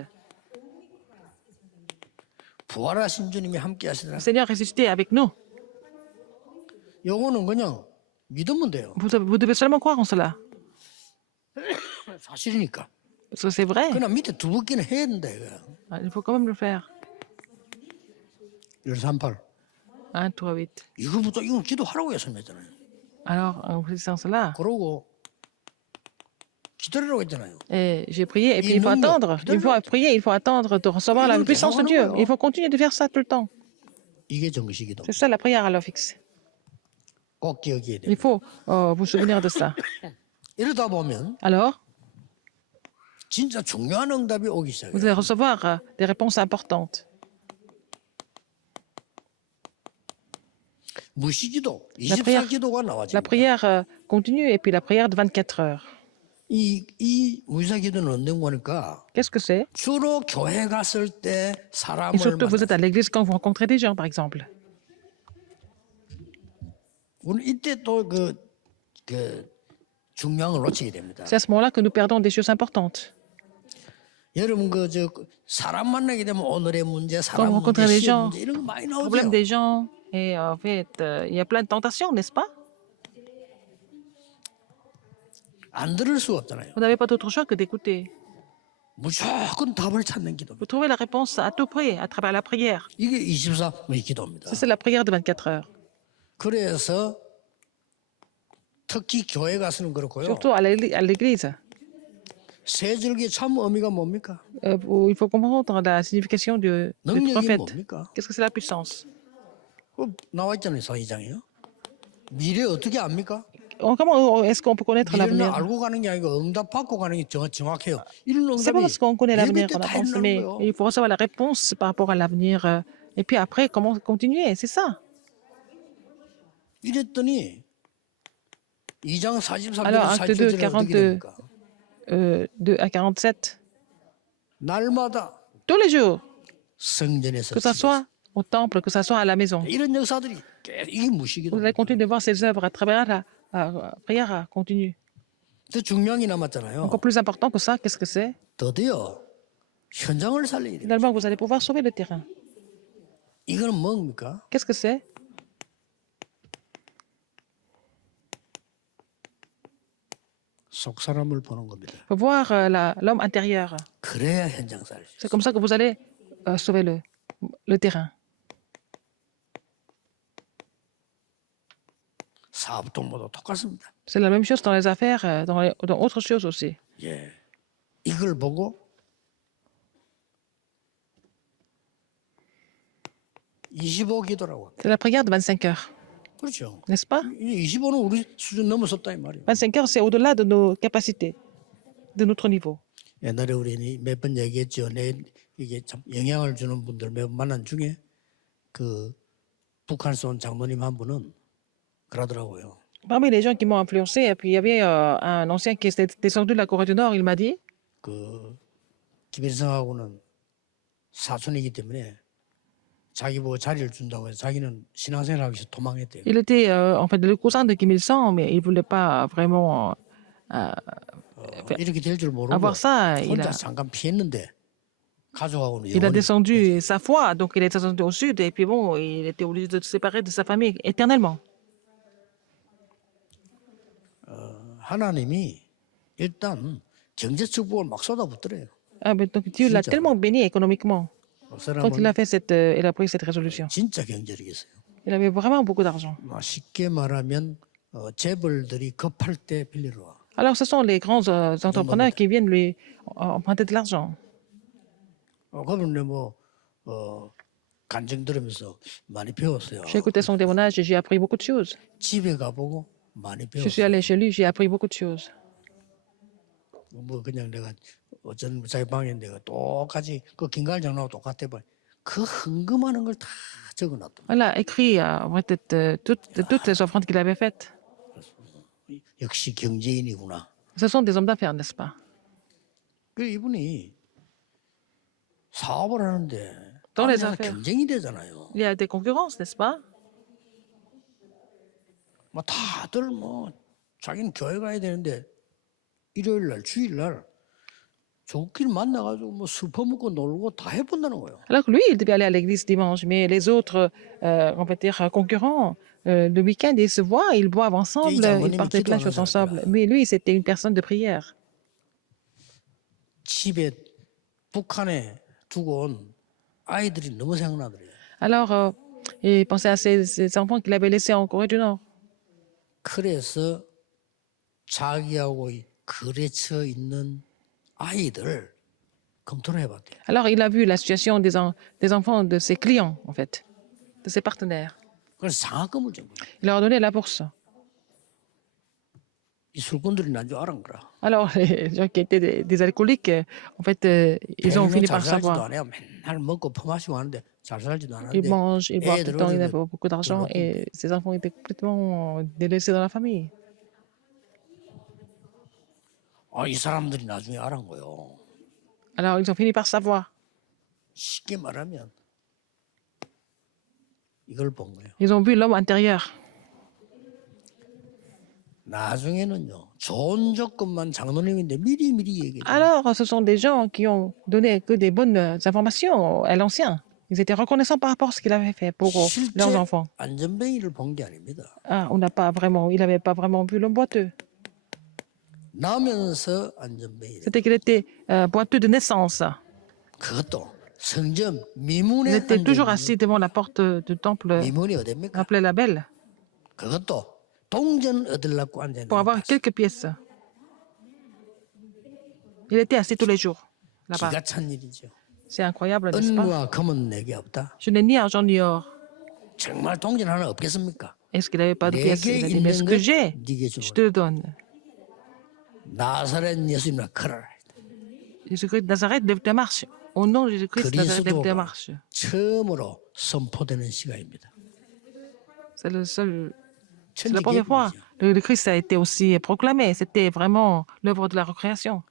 부활하신 주님이 함께 하시더라. Le Seigneur ressuscité avec nous. 요거는 그냥 믿으면 돼요. Vous devez seulement croire en cela. 사실이니까. Parce que c'est vrai. 그러나 밑에 두 번째는 해야 된다 이거야. Il faut quand même le faire. 138. 1, 3, 8. 이거부터 이건 기도하라고 했잖아요. Alors, en faisant cela, 그러고 기다리라고 했잖아요. et j'ai prié, et puis Et il faut non, non. attendre. Il faut prier, il faut attendre de recevoir la 이걸 puissance de 계속하는 Dieu. 거예요. Il faut continuer de faire ça tout le temps. 이게 정식이도. C'est ça la prière à l'heure fixe. 꼭 기억해야 돼. Il faut vous souvenir de ça. 이러다 보면 Alors, 진짜 중요한 응답이 오기 vous 시작해요. allez recevoir des réponses importantes. 무시기도, La prière- 24기도가 La 나와집니다. prière continue, et puis la prière de 24 heures. 이 무시기도는 어떤 거니까 Qu'est-ce que c'est? 주로 교회 갔을 때 Et 사람을 surtout, vous êtes 만나. à l'église quand vous rencontrez des gens, par exemple. 우리 이때 또 그 중요한 걸 놓치게 됩니다. C'est à ce moment-là que nous perdons des choses importantes. 여러분 사람 만나게 되면 오늘의 문제, Quand 사람 vous 문제, rencontrez des 시험 gens, 문제 이런 거 많이 Problème 나오죠. des gens, et en fait, il y a plein de tentations, n'est-ce pas? 안 들을 수가 없잖아요. Vous n'avez pas d'autre choix que d'écouter. 무조건 답을 찾는 기도. Vous trouvez la réponse à tout prix, à travers la prière. 이게 24의 기도입니다. Ça, c'est la prière de 24 heures. 그래서 특히 교회 가서는 그렇고요. Surtout à l'église. 세 줄기 참 의미가 뭡니까? Il faut comprendre la signification du 능력이 prophète. 뭡니까? Qu'est-ce que c'est la puissance? 나와 있잖아요, 사이장이요. 미래 어떻게 압니까? Comment est-ce qu'on peut connaître 미래는 l'avenir? 알고 가는 게 아니고 응답 받고 가는 게 정확해요. 이런 C'est pas 응답이 parce qu'on connaît l'avenir 예배 qu'on 때 다 avance, 일어나는 mais 거예요. il faut recevoir la réponse par rapport à l'avenir. Et puis après, comment continuer? C'est ça. 이랬더니 2장 43절 Alors, acte 2, 47절에 어떻게 42, 됩니까? 2 à 47. 날마다 Tous les jours, 성전에서 que ce 집에서. soit au temple, que ce soit à la maison. 이런 역사들이 이게 무식이다. Vous allez continuer de voir ces œuvres à travers la prière continue. 더 중요한 게 남았잖아요. Encore plus important que ça, qu'est-ce que c'est? 드디어 현장을 살려야 돼. Finalement, vous allez pouvoir sauver le terrain. 이거는 뭡니까? Qu'est-ce que c'est? 속 사람을 보는 겁니다. Il faut voir l'homme intérieur. 그래야 현장 살릴 수 C'est 있어요. comme ça que vous allez sauver le terrain. 사업도 모두 똑같습니다. C'est la même chose dans les affaires, dans autre chose aussi. 예, 이걸 보고 25기도라고 합니다. C'est la prière de 25 heures, 그렇죠. n'est-ce pas? 25는 우리 수준 넘어섰다 이 말이에요. 25 heures, c'est au-delà de nos capacités, de notre niveau. 옛날에 우리 몇 번 얘기했죠. 이게 참 영향을 주는 분들 몇 번 만난 중에 그 북한에서 온 장로님 한 분은 그러더라고요. Parmi les gens qui m'ont influencé, et puis il y avait un ancien qui était descendu de la Corée du Nord, il m'a dit, 그 김일성하고는 사촌이기 때문에 자기 보고 자리를 준다고 해서 자기는 신앙생활 하기 위해서 도망했대요. il était en fait le cousin de Kim Il-sung, mais il ne voulait pas vraiment 이렇게 될 줄 모르고 avoir ça. 혼자 잠깐 피했는데 가족하고는 Il a 영원히 descendu sa foi, donc il est descendu au sud, et puis bon, il était obligé de se séparer de sa famille éternellement. 하나님이 일단 경제 축복을 막 쏟아붓더래요. Ah, mais donc Dieu l'a 진짜. tellement béni économiquement 그 quand il a 사람은 fait il a pris cette résolution. 진짜 경제력이었어요. Il avait vraiment beaucoup d'argent. 쉽게 말하면 재벌들이 급할 때 빌리러 와. Alors, ce sont les grands entrepreneurs qui viennent lui emprunter de l'argent. 그러면 간증 들으면서 많이 배웠어요. J'ai écouté son témoignage et j'ai appris beaucoup de choses. 집에 가보고 많이 Je suis 배웠어요. allé chez lui, j'ai appris beaucoup de choses. 그냥 내가 어쩐 자기 방에 내가 똑같이 그 김갈장하고 똑같아 봐. 그 헌금하는 걸 다 적어놨더만. Elle a écrit toutes les offrandes qu'il avait faites. 역시 경제인이구나. Ce sont des hommes d'affaires, n'est-ce pas? 그 이분이 사업을 하는데 Dans les 안에서 affaires. 경쟁이 되잖아요. Il y a des concurrences, n'est-ce pas? 다들 자기는 교회 가야 되는데 일요일 날 주일 날 조끼리 만나가지고 뭐 술 퍼먹고 놀고 다 해본다는 거예요. Alors que lui, il devait aller à l'église dimanche, mais les autres, on va dire, concurrents, le week-end, ils se voient, ils boivent ensemble, ils 장모님이 partaient plein de 기도하는 choses ensemble. 사람이라 Mais lui, c'était une personne de prière. 집에 북한에 두고 온 아이들이 너무 생각나더래요. Alors, il pensait à ces enfants qu'il avait laissés en Corée du Nord. 그래서 자기하고 거래처 있는 아이들 검토를 해봤대요. Alors, il a vu la situation des enfants de ses clients, en fait, de ses partenaires. 그래서 장학금을 준 거예요. Il leur a donné la bourse. 이 술꾼들이 난 줄 알은 거라. Alors, les gens qui étaient des alcooliques, en fait, ils ont 별로 fini 잘 par 살지도 savoir. 않아요. 맨날 먹고 퍼마시고 하는데 잘 살지도 Ils 않았는데 mangent, ils boivent tout le temps, ils 애들은 avaient beaucoup d'argent et ces enfants étaient complètement délaissés dans la famille. 이 사람들이 나중에 알은 거요. Alors, ils ont fini par savoir. 쉽게 말하면 이걸 본 거예요. Ils ont vu l'homme intérieur. 나중에는요. 좋은 조건만 장로님인데 미리미리 얘기해. Alors, ce sont des gens qui ont donné que des bonnes informations à l'ancien. Ils étaient reconnaissants par rapport à ce qu'il avait fait pour leurs 실제 enfants. 안전뱅이를 본 게 아닙니다. Ah, on n'a pas vraiment, il n'avait pas vraiment vu l'homme boiteux. 나면서 안전뱅이. C'était qu'il était boiteux de naissance. 그것도 성전 Il 미문에 était toujours 앉아 assis devant la porte du temple 미문이 어딥니까? appelé la Belle 그것도 동전 얻으려고 앉아 pour avoir quelques pièces. Il était assis tous les jours là-bas. 기가 찬 일이죠. C'est incroyable, n'est-ce pas? 은과 금은 내게 없다. Je n'ai ni argent ni or. 정말 동전 하나 없겠습니까? Est-ce qu'il n'avait pas de pièces? 내게 Il a dit, mais ce 있는 que 것 j'ai, 네게 je 주고 te le donne. 나사렛 예수님이나 걸어라. Jésus-Christ de Nazareth, lève ta marche. Au nom de Jésus-Christ de Nazareth, lève ta 그리스도가 marche. 처음으로 선포되는 시간입니다. C'est la première fois. 천지개혁이죠. Le Christ a été aussi proclamé. C'était vraiment l'œuvre de la recréation.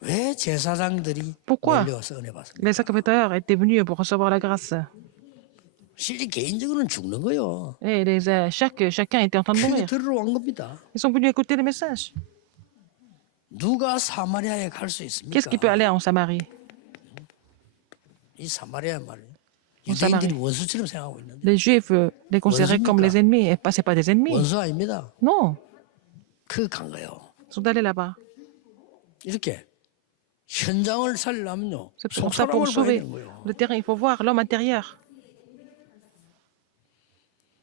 왜 제사장들이 Pourquoi? 몰려와서 은혜 받습니까? Les sacrificateurs étaient venus pour recevoir la grâce. 실제 개인적으로는 죽는 거요. Et chacun était en train de 그게 mourir. 들으러 온 겁니다. Ils sont venus écouter le message. 누가 사마리아에 갈 수 있습니까? Qu'est-ce qui peut aller en Samarie? 이 사마리아 말이에요. 어, 유대인들이 사마리. 원수처럼 생각하고 있는데 Les Juifs les considéraient comme les ennemis. Et ce pas des ennemis. 원수 아닙니다. Non, 그 간 거예요. ils sont allés là-bas. 이렇게 현장을 살려면요. C'est pour ça, pour 속사람을 봐야 sauver 되는 거예요. le terrain, il faut voir l'homme intérieur.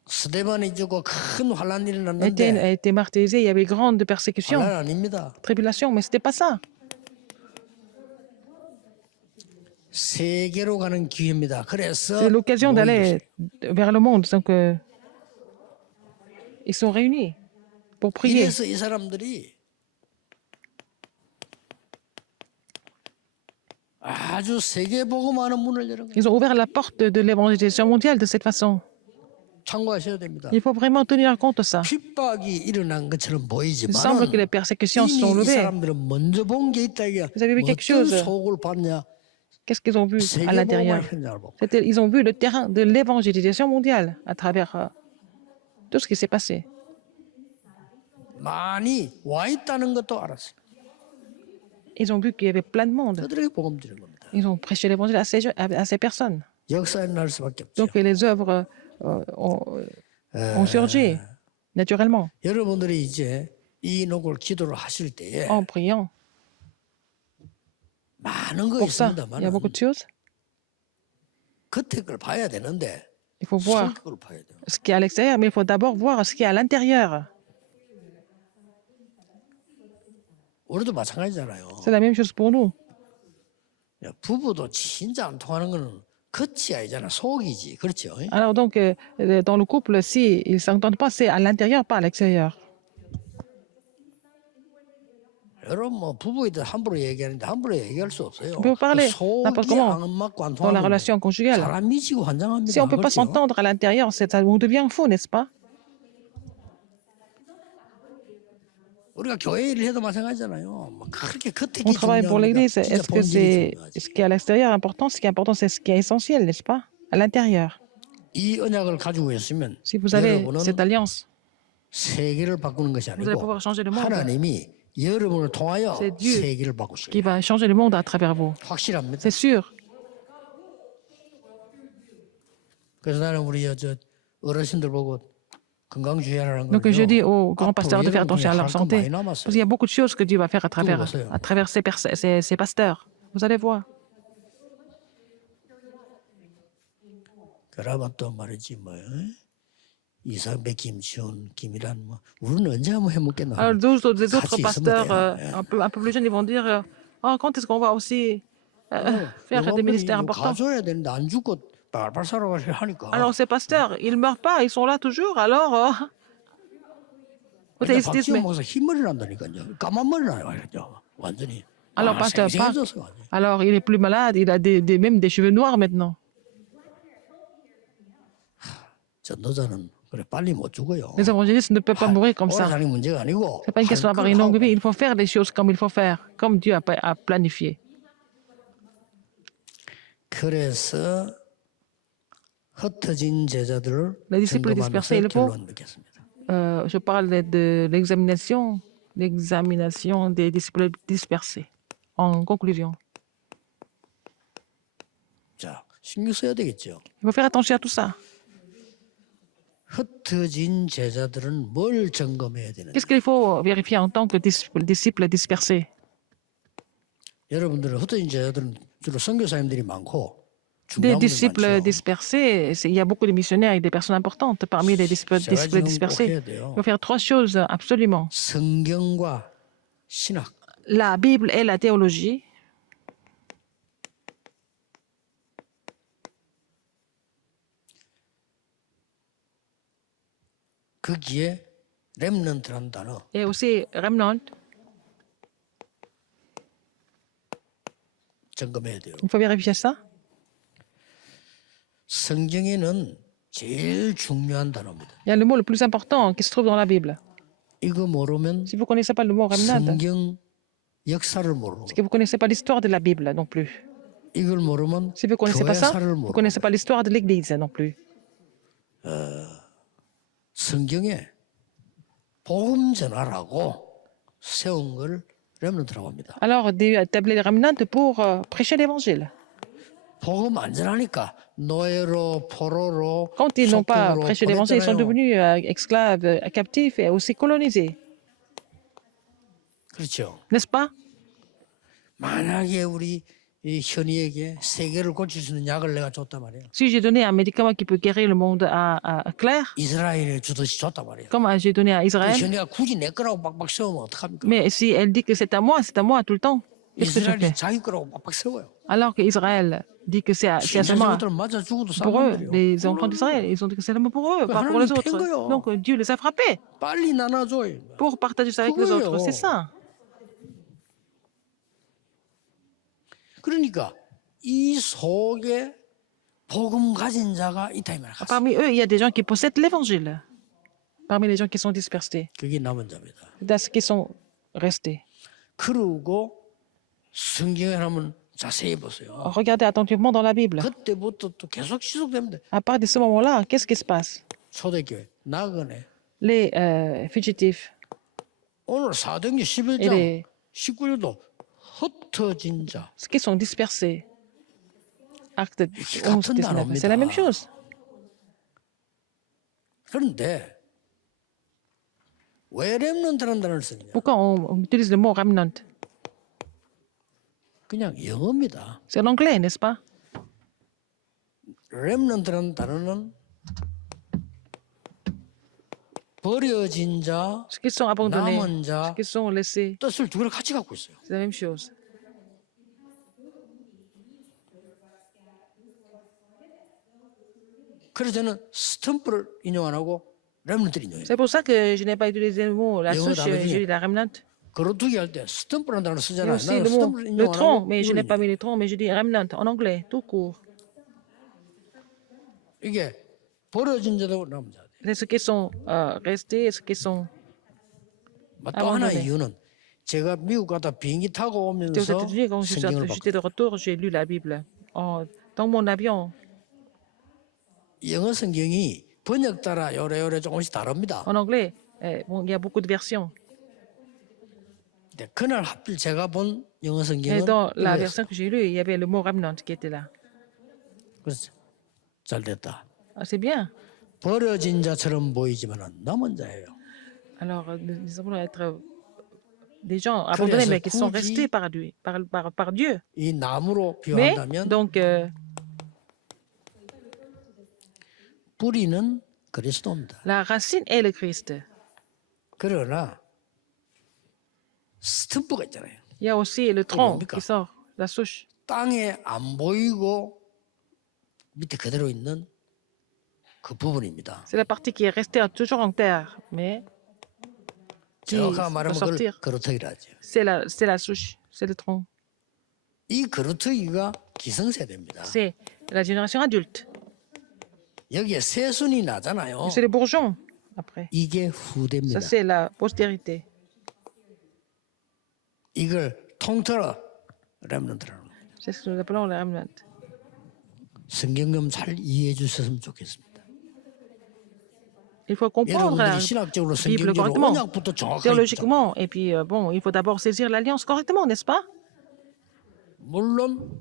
스데반이 죽고 큰 환란이 A 일어났는데 été martyrisé, il y avait grande persécution, 환란 아닙니다. tribulation, mais c'était pas ça. 세계로 가는 기회입니다. 그래서 C'est l'occasion d'aller 모이셨어요. vers le monde. Donc, ils sont réunis pour prier. 이래서 이 사람들이 아주 세계 복음하는 문을 여는 거예요. Ils ont ouvert la porte de l'évangélisation mondiale de cette façon. 참고하셔야 됩니다. Il faut vraiment tenir compte de ça. 핍박이 일어난 것처럼 Il semble que les 보이지만 persécutions se sont 이미 이 levées. 사람들은 먼저 본 게 있다. 이게 Vous avez vu quelque 어떤 chose? 속을 봤냐? Qu'est-ce qu'ils ont vu à 세계 l'intérieur? 복음의 현장을 보고. Ils ont vu le terrain de l'évangélisation mondiale à travers tout ce qui s'est passé. 많이 와 있다는 것도 알았어요. Ils ont vu qu'il y avait plein de monde. 그들에게 복음 드리는 겁니다. Ils ont prêché l'évangile à à ces personnes. 역사에 날 수밖에 없죠. Donc les œuvres ont surgi naturellement 여러분들이 이제 이 녹을 기도를 하실 때에 en priant. 많은 거 Pour ça, il y a 있습니다만 beaucoup de choses. 겉에 걸 봐야 되는데 Il faut voir 속의 걸 봐야 돼요. ce qui est à l'extérieur, mais il faut d'abord voir ce qui est à l'intérieur. 우리도 마찬가지잖아요. C'est la même chose pour nous. 야, 부부도 진짜 안 통하는 거는 겉이 아니잖아. 속이지. 그렇죠? Alors donc, dans le couple, si ils ne s'entendent pas, c'est à l'intérieur, pas à l'extérieur. 여러분 뭐 부부이든 함부로 얘기하는데 함부로 얘기할 수 없어요. On peut parler n'importe 속이 comment 안 맞고 안 dans la 통하면 relation conjugale. 사람 미치고 환장합니다. Si on ne peut pas 그렇죠? s'entendre à l'intérieur, on devient fou, n'est-ce pas? 우리가 교회 일을 해도 마찬가지잖아요. 뭐 그렇게 겉에 On 게 travaille pour 중요합니다. l'Église. 진짜 Est-ce que 본질이 c'est 중요하지. ce qui est à l'extérieur important? Ce qui est important, c'est ce qui est essentiel, n'est-ce pas? À l'intérieur. 이 언약을 가지고 있으면 Si vous avez 여러분은 cette alliance, 세계를 바꾸는 것이 vous allez 아니고 pouvoir changer le monde. 하나님이 여러분을 통하여 C'est Dieu 세계를 바꾸실 qui 거예요. va changer le monde à travers vous. 확실합니다. C'est sûr. 그래서 나는 우리 저 어르신들 보고 건강 주의하라는 Donc je dis 거예요. aux grands pasteurs de faire attention à leur santé. 많이 Parce 남았어요. qu'il y a beaucoup de choses que Dieu va faire à travers ces pasteurs. Vous allez voir. 그러면 또 말이지 뭐 이상배, 김치훈, 김이란 뭐 우리는 언제 한번 해먹겠나. Alors d'autres 같이 있으면 pasteurs 돼요. 예. un peu plus jeunes, ils vont dire oh, quand est-ce qu'on va aussi faire des ministères importants? 가줘야 되는데 안 죽고 빨빨 살아가려 하니까. Alors ces pasteurs, ils ne meurent pas, ils sont là toujours. Alors, 근데 ils se disent, 박지원 mais 목사 흰머리 난다니까요. 까만 머리 나요, 완전히. alors, pasteur, 생생해졌어, 완전히. alors il est plus malade, il a même des cheveux noirs maintenant. 전도자는 그래 빨리 못 죽어요. Les évangélistes ne peuvent pas mourir comme ça. 오래사는 문제가 아니고. Ce n'est pas une question d'avoir une longue vie, il faut faire les choses comme il faut faire, comme Dieu a planifié. 그래서 흩어진 제자들을 Les disciples 점검하면서 dispersés, il faut, 결론 맺겠습니다. je parle de l'examination des disciples dispersés. En conclusion, 자, 신경 써야 되겠죠. il faut faire attention à tout ça. 흩어진 제자들은 뭘 점검해야 되는지. Qu'est-ce qu'il faut vérifier en tant que disciples dispersés? 여러분들은 흩어진 제자들은 주로 선교사님들이 많고 Des 중요한 분들이 disciples 많죠. dispersés, il y a beaucoup de missionnaires et des personnes importantes parmi les disciples 제가 지금 꼭 dispersés. 해야 돼요. Il faut faire trois choses absolument. 성경과 신학. La Bible et la théologie. 거기에 렘넌트라는 단어. Et aussi remnant, 점검해야 돼요. il faut vérifier ça. 성경에는 제일 중요한 단어입니다. Il y a le mot le plus important qui se trouve dans la Bible. 이거 모르면 Si vous ne connaissez pas le mot remnant, 성경 역사를 모르는 c'est 거예요. que vous ne connaissez pas l'histoire de la Bible non plus. 이걸 모르면 Si vous ne connaissez pas ça, 교회사를 vous ne 모르는 connaissez pas l'histoire de l'Église non plus. 성경에 복음 전하라고 세운 걸 렘넌트라고 합니다. Alors, Dieu a établi les remnants pour prêcher l'Évangile. 복음 안 전하니까 노예로 포로로 Quand ils n'ont pas 속국으로 prêché l'Évangile, ils sont 보냈잖아요. devenus esclaves, captifs et aussi colonisés. 그렇죠. N'est-ce pas? 만약에 우리 이 현이에게 세계를 고칠 수 있는 약을 내가 줬단 말이에요. Si j'ai donné un médicament qui peut guérir le monde à Claire, 이스라엘에 주듯이 줬단 말이에요. comme j'ai donné à Israël, 현이가 굳이 내 거라고 막막 세우면 어떡합니까? mais si elle dit que c'est à moi tout le temps, qu'est-ce que je 이스라엘이 fais? 자기 거라고 막막 세워요. Alors qu'Israël dit que c'est à seulement 신자들은 맞아 죽어도 pour eux, 사람들이요. les enfants d'Israël, ils ont dit que c'est seulement pour eux, pas pour les autres. Donc Dieu les a frappés 빨리 나눠줘요. pour partager ça avec les autres. C'est ça. 그러니까 이 속에 복음 가진 자가 있다 이 말이야. Parmi eux, il y a des gens qui possèdent l'évangile. Parmi les gens qui sont dispersés. 그게 남은 자입니다. Dans ceux qui sont restés. 그러고 성경에 한번 자세히 보세요. Regardez attentivement dans la Bible. 그때부터 또 계속 지속됩니다. À part de ce moment-là, qu'est-ce qui se passe? 초대교회 나그네 Les fugitifs 오늘 사도행전 et 11장 les, 19절도 흩어진 자. ceux qui sont dispersés. Acte 11, 같은 19. 단어입니다. C'est la même chose. 그런데 왜 렘넌트라는 단어를 쓰느냐? Pourquoi on utilise le mot remnant? 그냥 영어입니다. C'est l'anglais, n'est-ce pas? 렘넌트라는 단어는 버려진 자, Ceux qui sont abandonnés, 남은 ceux 자 qui sont laissés, 뜻을 두 개를 같이 갖고 있어요. c'est la même chose. 그래서 저는 스탬프를 인용 안 하고 렘넌트를 인용해요. C'est pour ça que je n'ai pas utilisé le mot la 영어 souche, 단어 j'ai 중에 dit la remnant. 그러두기 할 때 스탬프라는 단어를 Il y a 쓰잖아요. aussi 나는 le mot 스탬프를 le 인용 안 tronc, 하고 mais je n'ai pas mis 이걸 le tronc, mais je dis remnant en anglais, tout court. 이게 버려진 자도 남은 자. C'est ceux qui sont restés et ceux qui sont 또 하나 abandonnés. 이유는 제가 미국 갔다 비행기 타고 Aux 오면서 États-Unis, quand 성경을 j'étais de retour, j'ai lu la Bible. Dans mon avion, 영어 성경이 번역 따라 요래요래 조금씩 다릅니다. en anglais, bon, il y a beaucoup de versions. 근데 그날 하필 제가 본 영어 Et 성경은 dans la 이거였어요. version que j'ai lue, il y avait le mot remnant qui était là. 그래서 잘 됐다. Ah, c'est bien. 버려진 자처럼 보이지만 남은 자예요. Alors, nous semblons être des gens abandonnés, 그래서 mais qui sont 굳이 restés par, lui, par Dieu. 이 나무로 Mais, 비유한다면 donc, 뿌리는 그리스도입니다. la racine est le Christ. 그러나 스탬프가 있잖아요. Il y a aussi le tronc 뭡니까? qui sort, la souche. 땅에 안 보이고 밑에 그대로 있는 그 부분입니다. C'est la partie qui est restée toujours en terre, mais qui 정확하게 peut 말하면 그걸 sortir. 그루터기라 하죠. C'est la souche, c'est le tronc. 이 그루터기가 기성세대입니다. C'est la génération adulte. 여기에 새순이 나잖아요. C'est les bourgeons, après. 이게 Ça, 후대입니다. c'est la postérité. 이걸 통틀어 렘넌트라는 겁니다. C'est ce que nous appelons le remnant. 성경 좀 잘 이해해 주셨으면 좋겠습니다. Il faut comprendre la 여러분들이 신학적으로 Bible 성경적으로 correctement, 언약부터 정확하게 붙잡고, théologiquement. Et puis, bon, il faut d'abord saisir l'alliance correctement, n'est-ce pas? 물론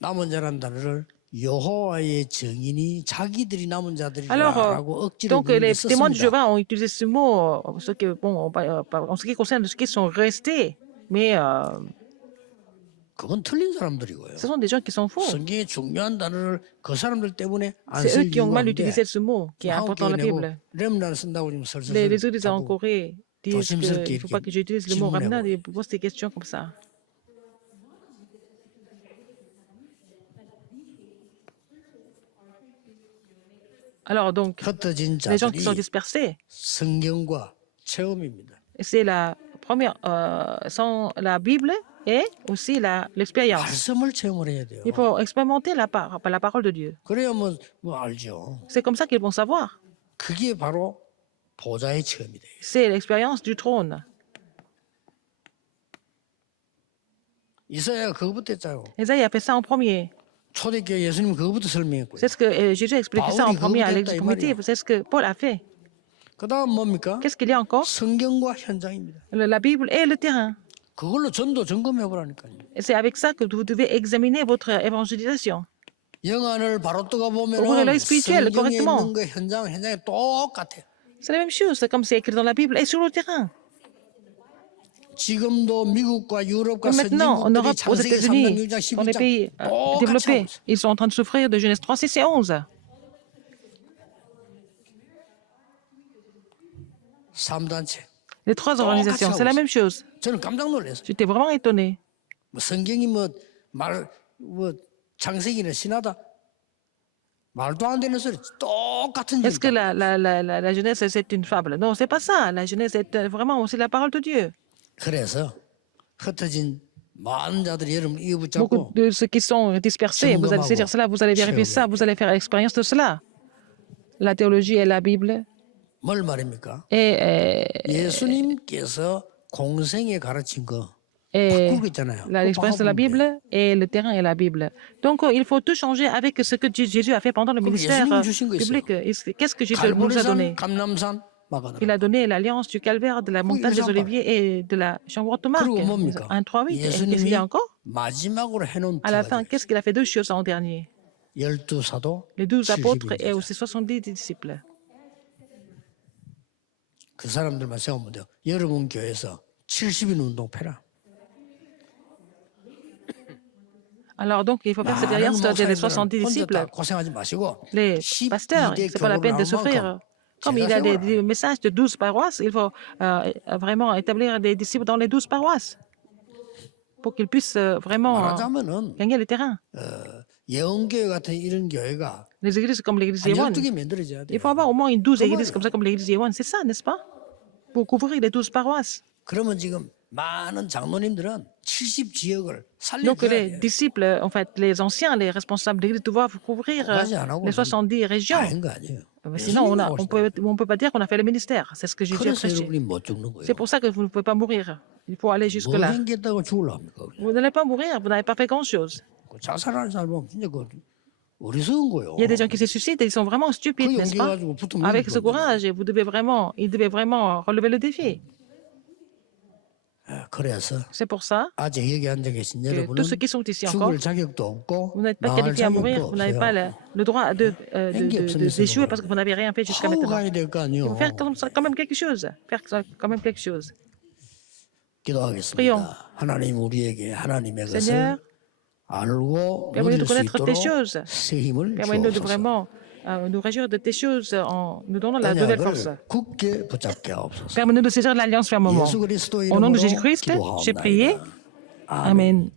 남은 자란 단어를 여호와의 증인이 자기들이 남은 Alors, 자들이라고 억지로 donc les témoins de 썼습니다. Jéhovah ont utilisé ce mot en ce qui concerne ceux qui sont restés, mais 그건 틀린 사람들이고요. ce sont des gens qui sont faux. 성경의 중요한 단어를 그 사람들 때문에 안 C'est eux 쓸 qui ont 이유가 mal 없는데 utilisé ce mot qui est important dans la Bible. 렘난 쓴다고 지금 설설 Les églises en Corée disent 조심스럽게 qu'il ne faut pas que j'utilise le mot remnant et posent des questions comme ça. Alors donc, 흩어진 les gens qui sont 자들이 dispersés, 성경과 체험입니다. c'est la première, sans la Bible et aussi l'expérience. 말씀을 체험을 해야 돼요. Il faut expérimenter la parole de Dieu. 그래야 뭐 알죠. C'est comme ça qu'ils vont savoir. 그게 바로 보좌의 체험이 돼요. C'est l'expérience du trône. 이사야가 그거부터 했잖아요. Esaïe a fait ça en premier. 초대교회 예수님 그거부터 설명했고요. C'est ce que Jésus a expliqué ça en premier à l'église primitive. C'est ce que Paul a fait. 그다음 뭡니까? Qu'est-ce qu'il y a encore? 성경과 현장입니다. La Bible et le terrain. 그걸로 전도 점검해 보라니까요. Et c'est avec ça que vous devez examiner votre évangélisation. 영안을 바로 뜨가 Ouvrez 보면은 l'œil spirituel 성경에 correctement. 있는 거 현장에 똑같아요. C'est la même chose, c'est comme c'est écrit dans la Bible et sur le terrain. 지금도 미국과 유럽과 Et maintenant, en 선진국들이 Europe, aux 창세기 3장, États-Unis, 6장, dans les 11장 pays 똑같이 하고 développés, 있어요. ils sont en train de souffrir de Genèse 3, 6 et 11. 3단체. Les trois organisations, c'est la même chose. 저는 깜짝 놀랐어요. J'étais vraiment étonné. 뭐 성경이 뭐 창세기는 신하다. 말도 안 되는 소리. 똑같은 Est-ce que 얘기다. la Genèse, c'est une fable? Non, c'est pas ça. La Genèse, c'est vraiment aussi la parole de Dieu. 그래서 흩어진 많은 자들이 여러분 이어 Beaucoup 붙잡고 de ceux qui sont dispersés, vous allez saisir cela, vous allez vérifier ça, vous allez faire l'expérience de cela. La théologie et la Bible. 뭘 말입니까? Et 예수님께서 공생에 가르친 거 et 바꾸고 있잖아요. l'expérience de la Bible et le terrain et la Bible. Donc, il faut tout changer avec ce que Jésus a fait pendant le ministère 예수님이 주신 거 있어요. public. Qu'est-ce que Jésus nous a donné? 갈보리산, 감남산, Il 마가다라. a donné l'alliance du calvaire, de la montagne des Oliviers et de la chambre de Marc. 그리고 뭡니까? 1, 3, 8. Et qu'est-ce qu'il 예수님이 y a encore? 마지막으로 해놓은 À la 두 fin, 가지. qu'est-ce qu'il a fait? Deux choses en dernier. 12 사도, Les 12 apôtres 70 et 인자. aussi 70 disciples. 그 사람들만 세우면 돼요. 여러분 교회에서 70인 운동 패라. Alors donc, il faut faire cette alliance des 70 혼자 다 disciples. 고생하지 마시고 Les pasteurs, 12대 c'est pas la peine de 교구를 souffrir. 나온 Comme il y a des messages de 12 paroisses, il faut vraiment établir des disciples dans les 12 paroisses pour qu'ils puissent vraiment 말하자면은 gagner le terrain. 예언교회 같은 이런 교회가 Les églises comme l'église 한 Yewon, 12개 만들어져야 돼요. il faut avoir au moins une 12 Comment églises comme ça, comme l'église Yewon, c'est ça, n'est-ce pas? Pour couvrir les 12 paroisses. 그러면 지금 많은 장로님들은 70 지역을 Donc 살려줘야 les 돼요. disciples, en fait, les anciens, les responsables d'église doivent couvrir 그거까지 안 하고 les 70 régions. 다인 거 아니에요. Sinon, on 예수님이 ne peut pas dire qu'on a fait le ministère. C'est ce que Jésus a 그래서 prêché. 여러분이 못 죽는 거예요. C'est pour ça que vous ne pouvez pas mourir. Il faut aller 뭐 jusque-là. 생겼다고 죽을랍니까? Vous n'allez pas mourir, vous n'avez pas fait grand-chose. 자살하는 사람은 진짜 그 어리석은 거예요. Il y a des gens qui se suicident et ils sont vraiment stupides, 그 n'est-ce 용기 pas? 가지고 붙으면 Avec 이길 ce 건데. courage, il devait vraiment relever le défi. 그래서 C'est pour ça 아직 여기 앉아 계신 que tous ceux 여러분은 qui sont ici encore, 죽을 자격도 없고 vous n'êtes pas 나갈 qualifiés à mourir, 자격도 vous n'avez pas 없어요. le droit 행기 없으면서 d'échouer parce que vous n'avez rien fait jusqu'à 하고 maintenant. 가야 될 거 Il faut 아니에요. faire quand même quelque chose. Faire quand même quelque chose. 기도하겠습니다. 하나님 우리에게 하나님의 Seigneur, 것을 알고 permets-nous de 누릴 수 connaître tes 있도록 choses. 새 힘을 Permets-nous de 주옵소서. vraiment nous réjouir de tes choses en nous donnant la nouvelle force. 언약을 굳게 붙잡게 하옵소서. Permets-nous de saisir l'alliance fermement. 예수 그리스도 Au nom de 이름으로 Jésus-Christ, j'ai prié. 기도하옵나이다. 아멘. Amen.